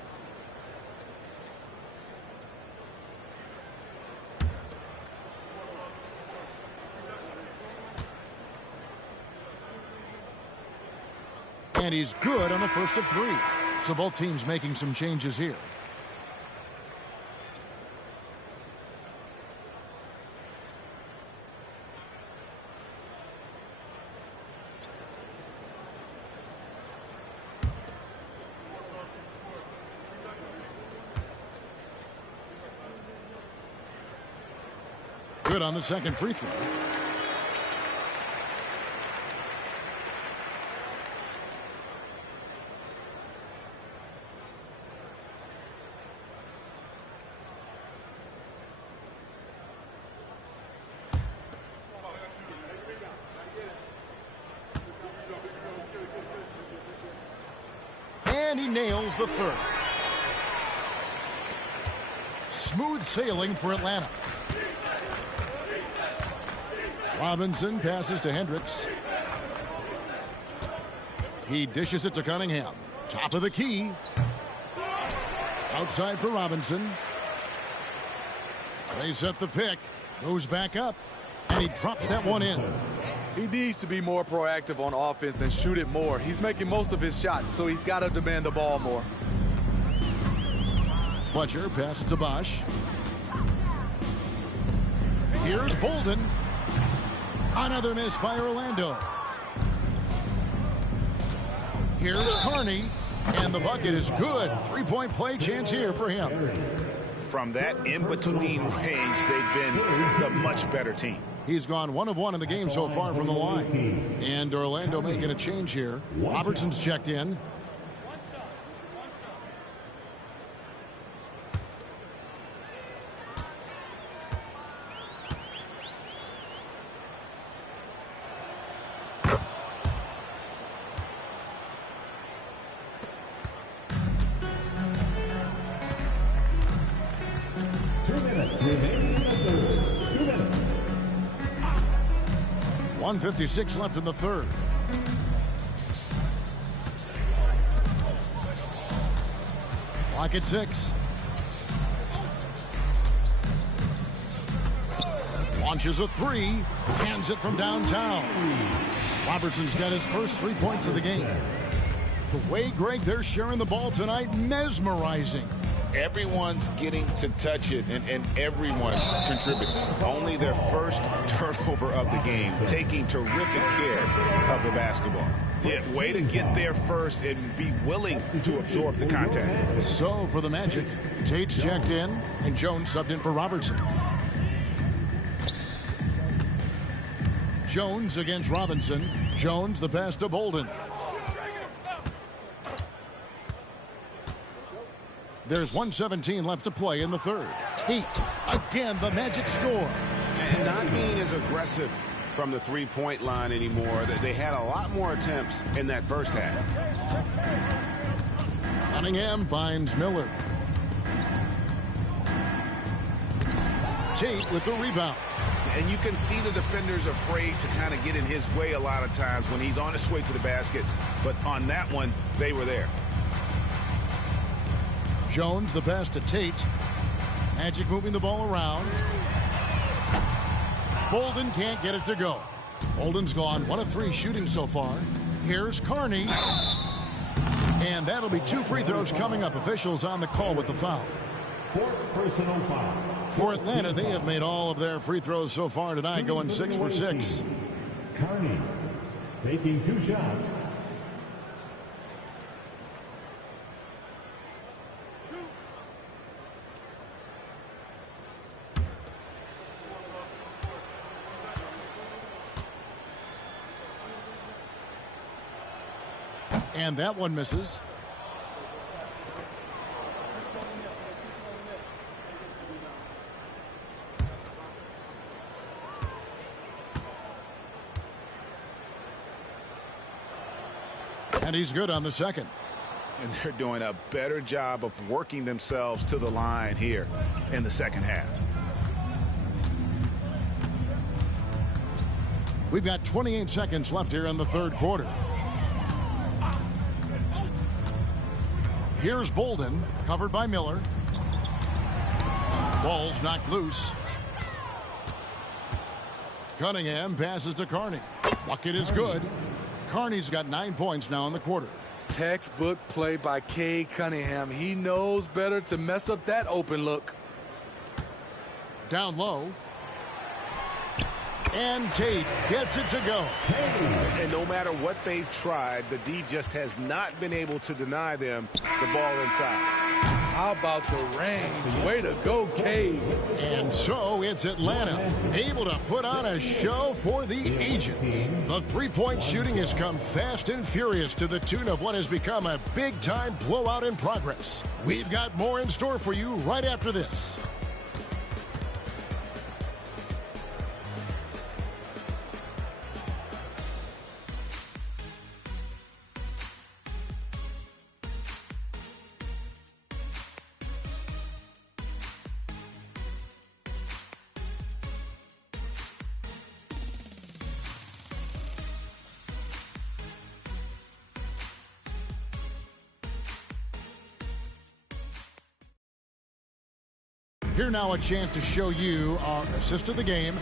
And he's good on the first of 3. So both teams making some changes here. Good on the second free throw. And he nails the 3rd. Smooth sailing for Atlanta. Robinson passes to Hendricks. He dishes it to Cunningham. Top of the key. Outside for Robinson. They set the pick. Goes back up. And he drops that one in. He needs to be more proactive on offense and shoot it more. He's making most of his shots, so he's got to demand the ball more. Fletcher passes to Bosch. Here's Bolden. Another miss by Orlando. Here's Carney. And the bucket is good. 3-point play chance here for him. From that in-between range, they've been the much better team. He's gone 1 of 1 in the game so far from the line. And Orlando making a change here. Robertson's checked in. Remaining in the third. 2 minutes. 1:56 left in the third. Clock at 6. Launches a 3. Hands it from downtown. Robertson's got his first 3 points of the game. The way, Greg, they're sharing the ball tonight, mesmerizing. Everyone's getting to touch it, and everyone contributing. Only their first turnover of the game, taking terrific care of the basketball. Yeah, way to get there first and be willing to absorb the contact. So for the Magic, Tate's checked in, and Jones subbed in for Robertson. Jones against Robinson. Jones the pass to Bolden. There's 1:17 left to play in the third. Tate, again, the Magic score. And not being as aggressive from the three-point line anymore. They had a lot more attempts in that first half. Cunningham finds Miller. Tate with the rebound. And you can see the defenders afraid to kind of get in his way a lot of times when he's on his way to the basket. But on that one, they were there. Jones the pass to Tate. Magic moving the ball around. Bolden can't get it to go. Bolden's gone 1 of 3 shooting so far. Here's Carney. And that'll be 2 free throws coming up. Officials on the call with the foul. 4th personal foul. For Atlanta, they have made all of their free throws so far tonight, going 6 for 6. Carney taking 2 shots. And that one misses. And he's good on the second. And they're doing a better job of working themselves to the line here in the second half. We've got 28 seconds left here in the third quarter. Here's Bolden, covered by Miller. Ball's knocked loose. Cunningham passes to Carney. Bucket is good. Carney's got 9 points now in the quarter. Textbook play by Cade Cunningham. He knows better to mess up that open look. Down low. And Tate gets it to go. And no matter what they've tried, the D just has not been able to deny them the ball inside. How about the range? Way to go, Cade. And so it's Atlanta, able to put on a show for the ages. The three-point shooting has come fast and furious to the tune of what has become a big-time blowout in progress. We've got more in store for you right after this. Here now a chance to show you our assist of the game,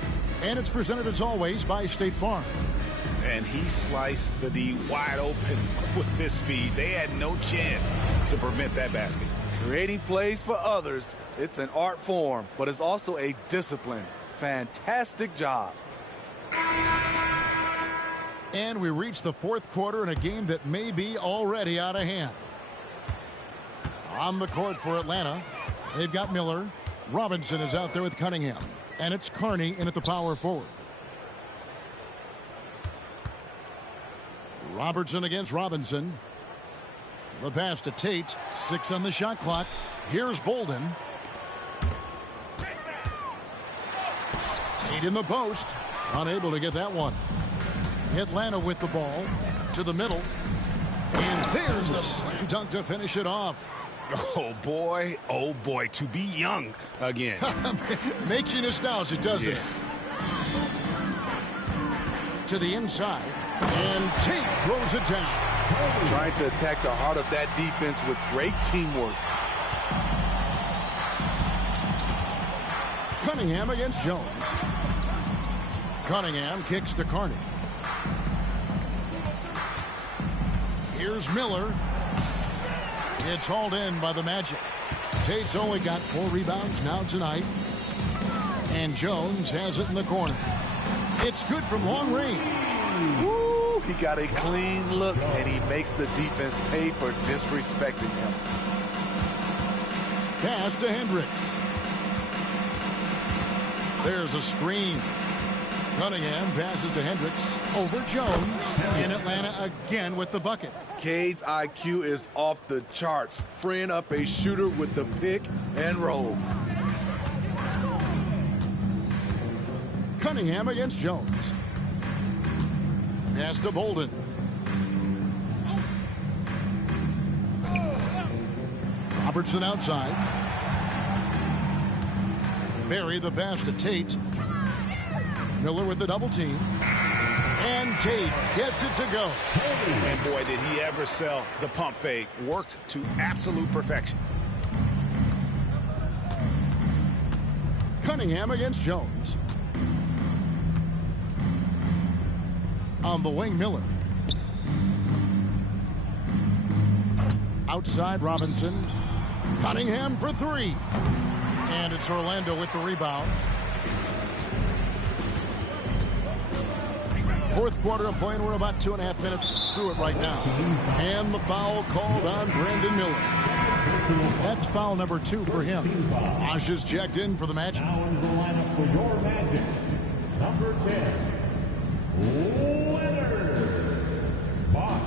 and it's presented as always by State Farm. And he sliced the D wide open with this feed. They had no chance to prevent that basket. Creating plays for others, it's an art form, but it's also a discipline. Fantastic job. And we reach the fourth quarter in a game that may be already out of hand. On the court for Atlanta, they've got Miller. Robinson is out there with Cunningham. And it's Carney in at the power forward. Robertson against Robinson. The pass to Tate. 6 on the shot clock. Here's Bolden. Tate in the post. Unable to get that one. Atlanta with the ball. To the middle. And there's the slam dunk to finish it off. Oh, boy. Oh, boy. To be young again. Makes you nostalgic, doesn't it? To the inside. And Tate throws it down. Trying to attack the heart of that defense with great teamwork. Cunningham against Jones. Cunningham kicks to Carney. Here's Miller. It's hauled in by the Magic. Tate's only got 4 rebounds now tonight. And Jones has it in the corner. It's good from long range. Woo, he got a clean look, and he makes the defense pay for disrespecting him. Pass to Hendricks. There's a screen. Cunningham passes to Hendricks over Jones. And Atlanta again with the bucket. Cade's IQ is off the charts, freeing up a shooter with the pick and roll. Cunningham against Jones. Pass to Bolden. Robertson outside. Barry the pass to Tate. Miller with the double team. And Tate gets it to go. And boy, did he ever sell the pump fake. Worked to absolute perfection. Cunningham against Jones. On the wing, Miller. Outside, Robinson. Cunningham for 3. And it's Orlando with the rebound. Fourth quarter of play, and we're about 2.5 minutes through it right now. And the foul called on Brandon Miller. That's foul number 2 for him. Osh is checked in for the Magic. Now in the lineup for your Magic, number 10, Leonard Bosch.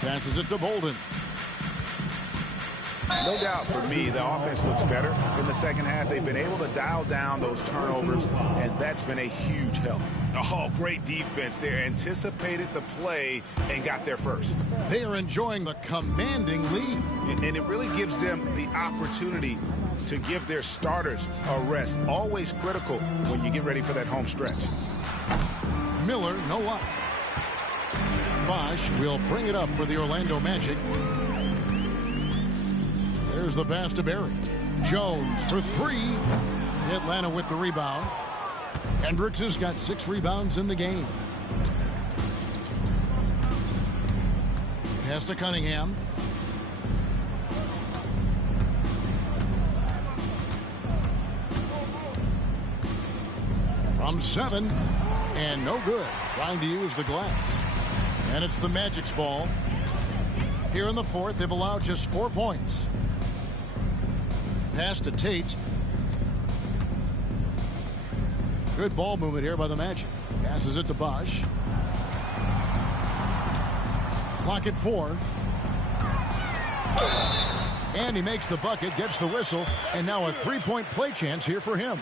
Passes it to Bolden. No doubt for me, the offense looks better in the second half. They've been able to dial down those turnovers, and that's been a huge help. Oh, great defense there. Anticipated the play and got there first. They are enjoying the commanding lead. And it really gives them the opportunity to give their starters a rest. Always critical when you get ready for that home stretch. Miller, no luck. Bosch will bring it up for the Orlando Magic. There's the pass to Barry. Jones for 3. Atlanta with the rebound. Hendricks has got 6 rebounds in the game. Pass to Cunningham. From 7. And no good. Trying to use the glass. And it's the Magic's ball. Here in the fourth, they've allowed just 4 points. Pass to Tate. Good ball movement here by the Magic. Passes it to Bosch. Clock at 4. And he makes the bucket, gets the whistle, and now a 3-point play chance here for him.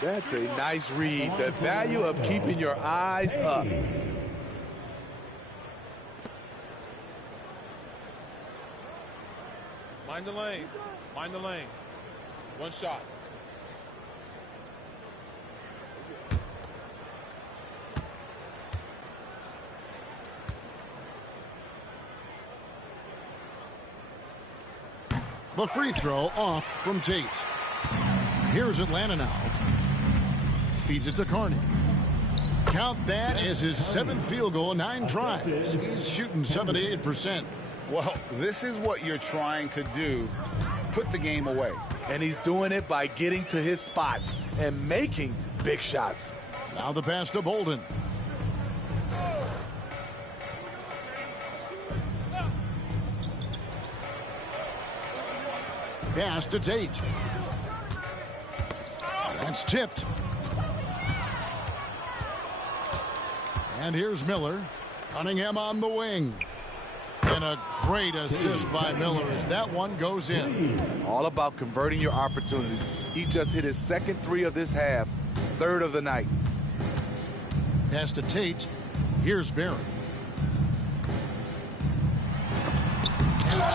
That's a nice read. The value of keeping your eyes up. Mind the lanes. Mind the lanes. One shot. The free throw off from Tate. Here's Atlanta now. Feeds it to Carney. Count that as his 7th field goal, 9 tries. He's shooting 78%. Well, this is what you're trying to do. Put the game away. And he's doing it by getting to his spots and making big shots. Now the pass to Bolden. Pass to Tate. That's tipped. And here's Miller. Cunningham on the wing. And a great assist by Miller as that one goes in. All about converting your opportunities. He just hit his second three of this half, third of the night. Pass to Tate. Here's Barry.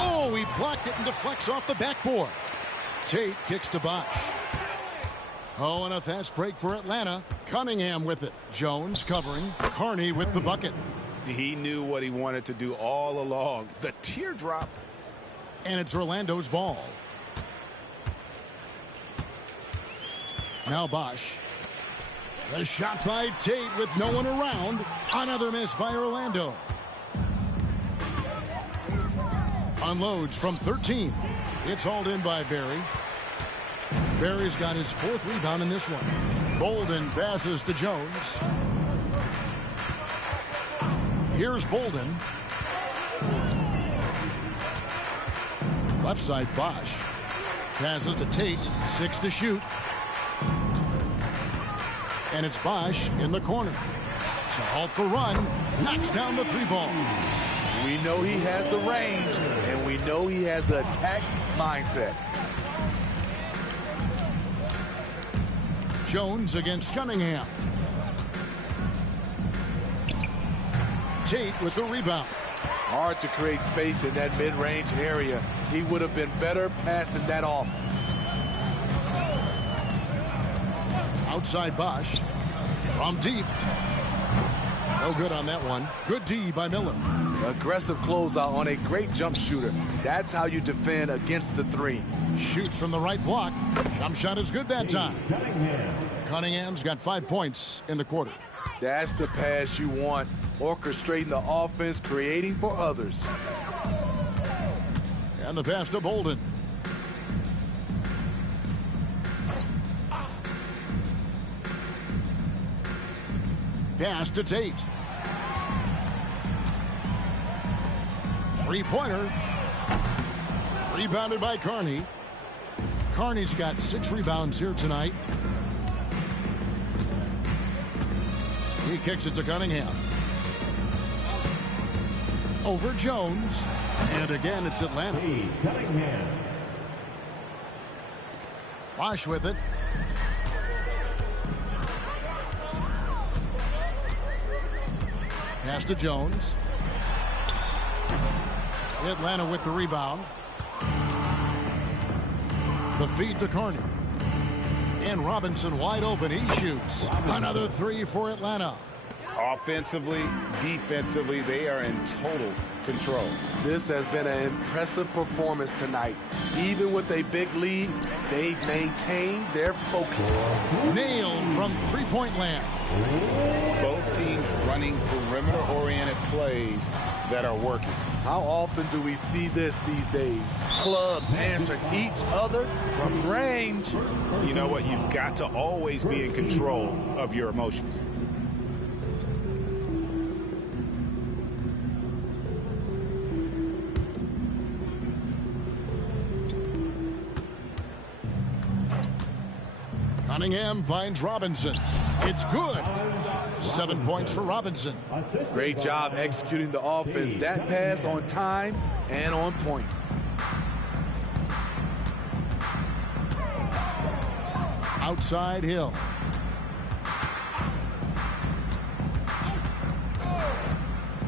Oh, he blocked it and deflects off the backboard. Tate kicks to Bosch. Oh, and a fast break for Atlanta. Cunningham with it. Jones covering. Carney with the bucket. He knew what he wanted to do all along. The teardrop. And it's Orlando's ball. Now Bosch. The shot by Tate with no one around. Another miss by Orlando. Unloads from 13. It's hauled in by Barry. Barry's got his fourth rebound in this one. Bolden passes to Jones. Here's Bolden. Left side Bosch. Passes to Tate. 6 to shoot. And it's Bosch in the corner. To halt the run. Knocks down the three ball. We know he has the range, and we know he has the attack mindset. Jones against Cunningham. Tate with the rebound. Hard to create space in that mid-range area. He would have been better passing that off. Outside Bosch. From deep. No good on that one. Good D by Miller. Aggressive closeout on a great jump shooter. That's how you defend against the three. Shoots from the right block. Jump shot is good that time. Cunningham's got 5 points in the quarter. That's the pass you want. Orchestrating the offense, creating for others. And the pass to Bolden. Pass to Tate. Three-pointer. Rebounded by Carney. Carney's got 6 rebounds here tonight. He kicks it to Cunningham. Over Jones. And again, it's Atlanta. Bosch with it. Pass to Jones. Atlanta with the rebound. The feed to Carney. And Robinson wide open. He shoots. Another 3 for Atlanta. Offensively, defensively, they are in total control. This has been an impressive performance tonight. Even with a big lead, they've maintained their focus. Nailed from three-point land. Both teams running perimeter-oriented plays that are working. How often do we see this these days? Clubs answering each other from range. You know what? You've got to always be in control of your emotions. Cunningham finds Robinson. It's good. 7 points for Robinson. Great job executing the offense. That pass on time and on point. Outside Hill.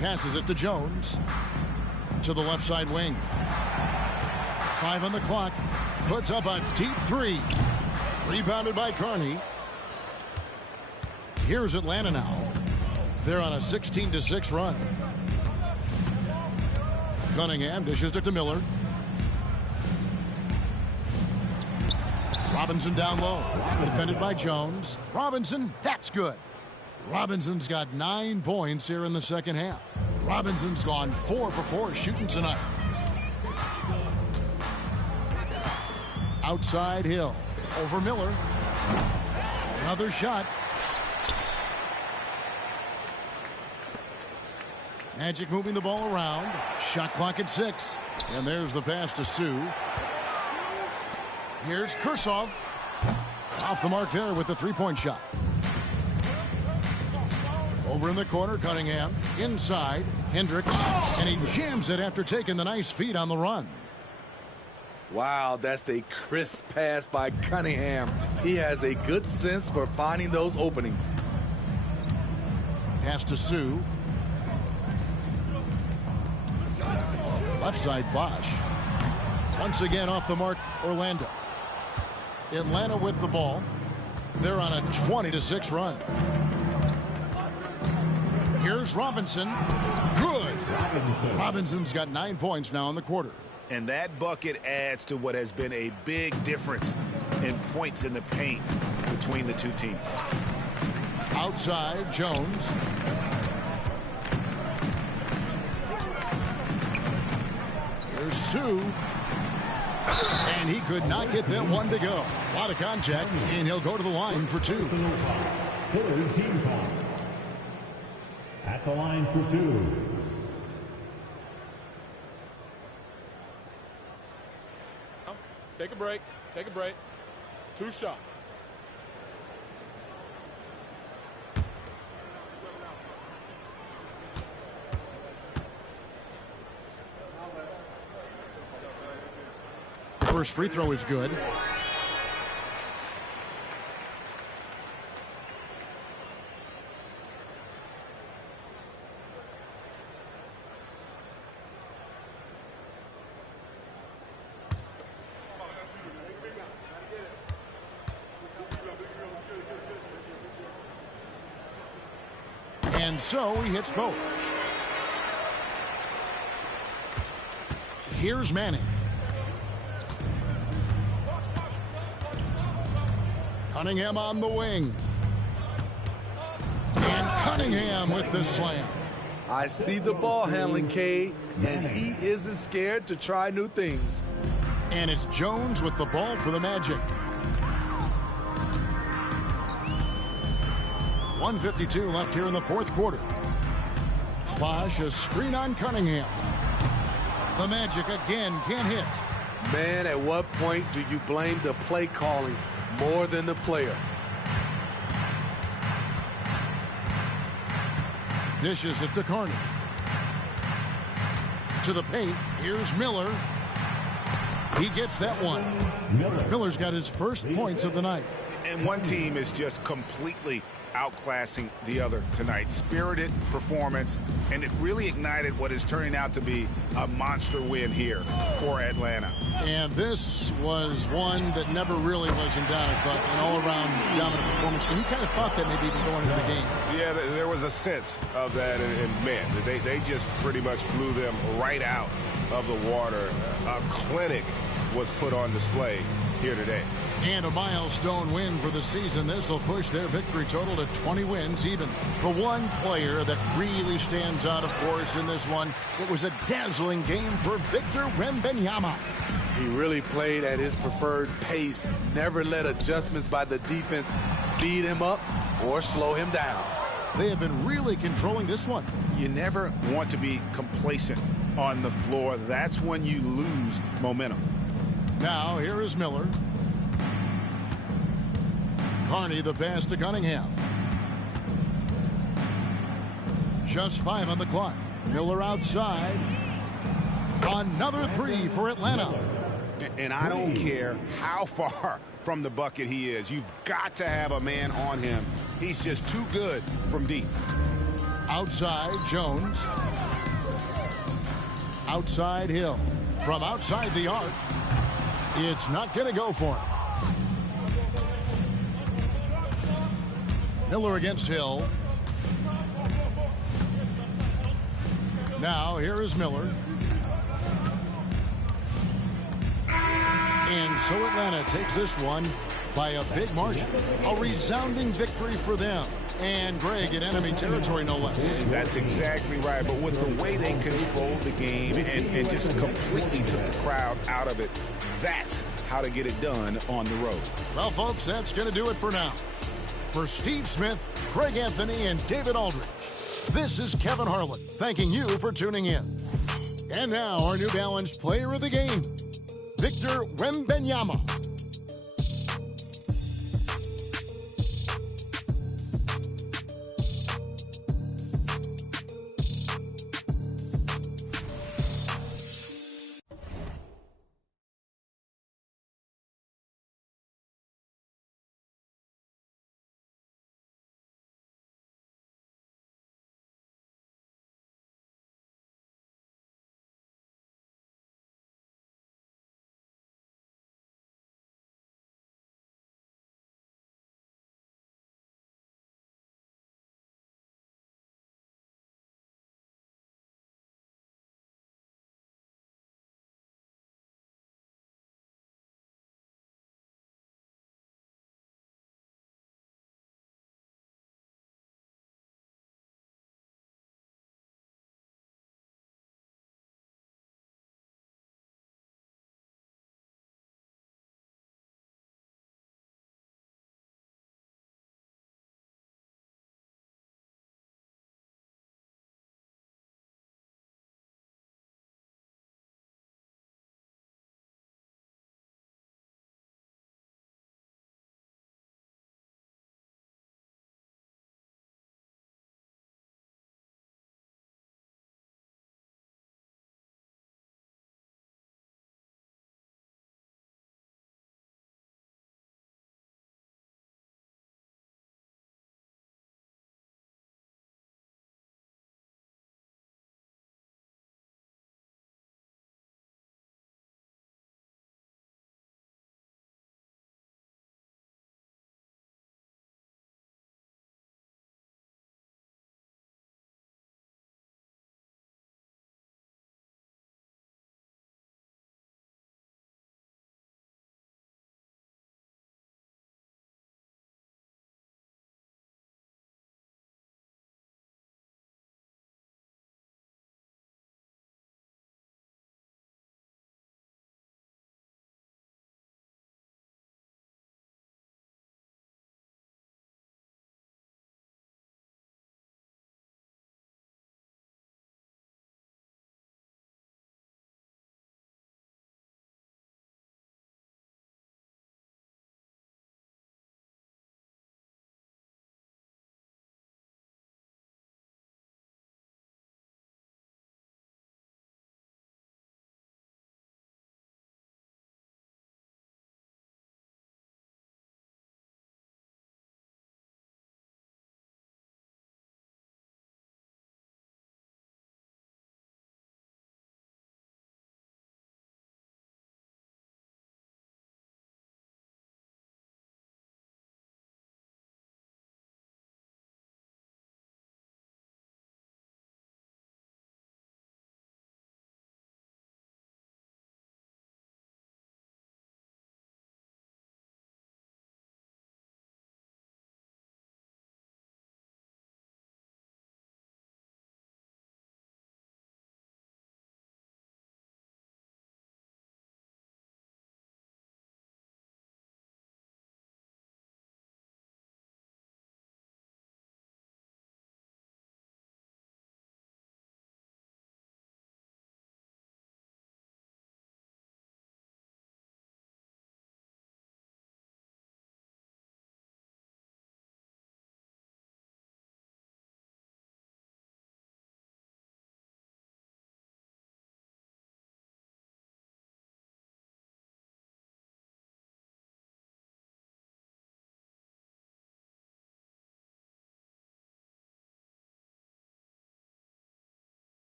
Passes it to Jones. To the left side wing. 5 on the clock. Puts up a deep 3. Rebounded by Carney. Here's Atlanta now. They're on a 16-6 run. Cunningham dishes it to Miller. Robinson down low. Defended by Jones. Robinson, that's good. Robinson's got 9 points here in the second half. Robinson's gone 4 for 4 shooting tonight. Outside Hill. Over Miller. Another shot. Magic moving the ball around. Shot clock at 6. And there's the pass to Sue. Here's Kursov. Off the mark there with the three-point shot. Over in the corner, Cunningham. Inside, Hendricks. And he jams it after taking the nice feed on the run. Wow, that's a crisp pass by Cunningham. He has a good sense for finding those openings. Pass to Sue. Left side, Bosch. Once again off the mark, Orlando. Atlanta with the ball. They're on a 20-6 run. Here's Robinson. Good. Robinson's got 9 points now in the quarter. And that bucket adds to what has been a big difference in points in the paint between the two teams. Outside, Jones. Here's Sue. And he could not get that one to go. A lot of contact, and he'll go to the line for two. Third team foul. At the line for two. Take a break. Take a break. 2 shots. The first free throw is good. And so he hits both. Here's Manning. Cunningham on the wing. And Cunningham with the slam. I see the ball handling, Cade, and he isn't scared to try new things. And it's Jones with the ball for the Magic. 1:52 left here in the fourth quarter. Bosch, a screen on Cunningham. The Magic again can't hit. Man, at what point do you blame the play calling more than the player? Dishes it to Carney. To the paint. Here's Miller. He gets that one. Miller's got his first points of the night. And one team is just completely outclassing the other tonight. Spirited performance, and it really ignited what is turning out to be a monster win here for Atlanta. And this was one that never really was in doubt, I thought, an all-around dominant performance. And you kind of thought that maybe even going into the game. Yeah, there was a sense of that, and man, they just pretty much blew them right out of the water. A clinic was put on display here today. And a milestone win for the season. This will push their victory total to 20 wins even. The one player that really stands out, of course, in this one, it was a dazzling game for Victor Wembanyama. He really played at his preferred pace, never let adjustments by the defense speed him up or slow him down. They have been really controlling this one. You never want to be complacent on the floor. That's when you lose momentum. Now, here is Miller. Carney the pass to Cunningham. Just 5 on the clock. Miller outside. Another 3 for Atlanta. And I don't care how far from the bucket he is. You've got to have a man on him. He's just too good from deep. Outside, Jones. Outside, Hill. From outside the arc. It's not going to go for him. Miller against Hill. Now, here is Miller. And so Atlanta takes this one by a big margin. A resounding victory for them. And Greg in enemy territory, no less. That's exactly right. But with the way they controlled the game and just completely took the crowd out of it, that's how to get it done on the road. Well, folks, that's going to do it for now. For Steve Smith, Craig Anthony, and David Aldridge, this is Kevin Harlan thanking you for tuning in. And now our New Balance player of the game, Victor Wembanyama.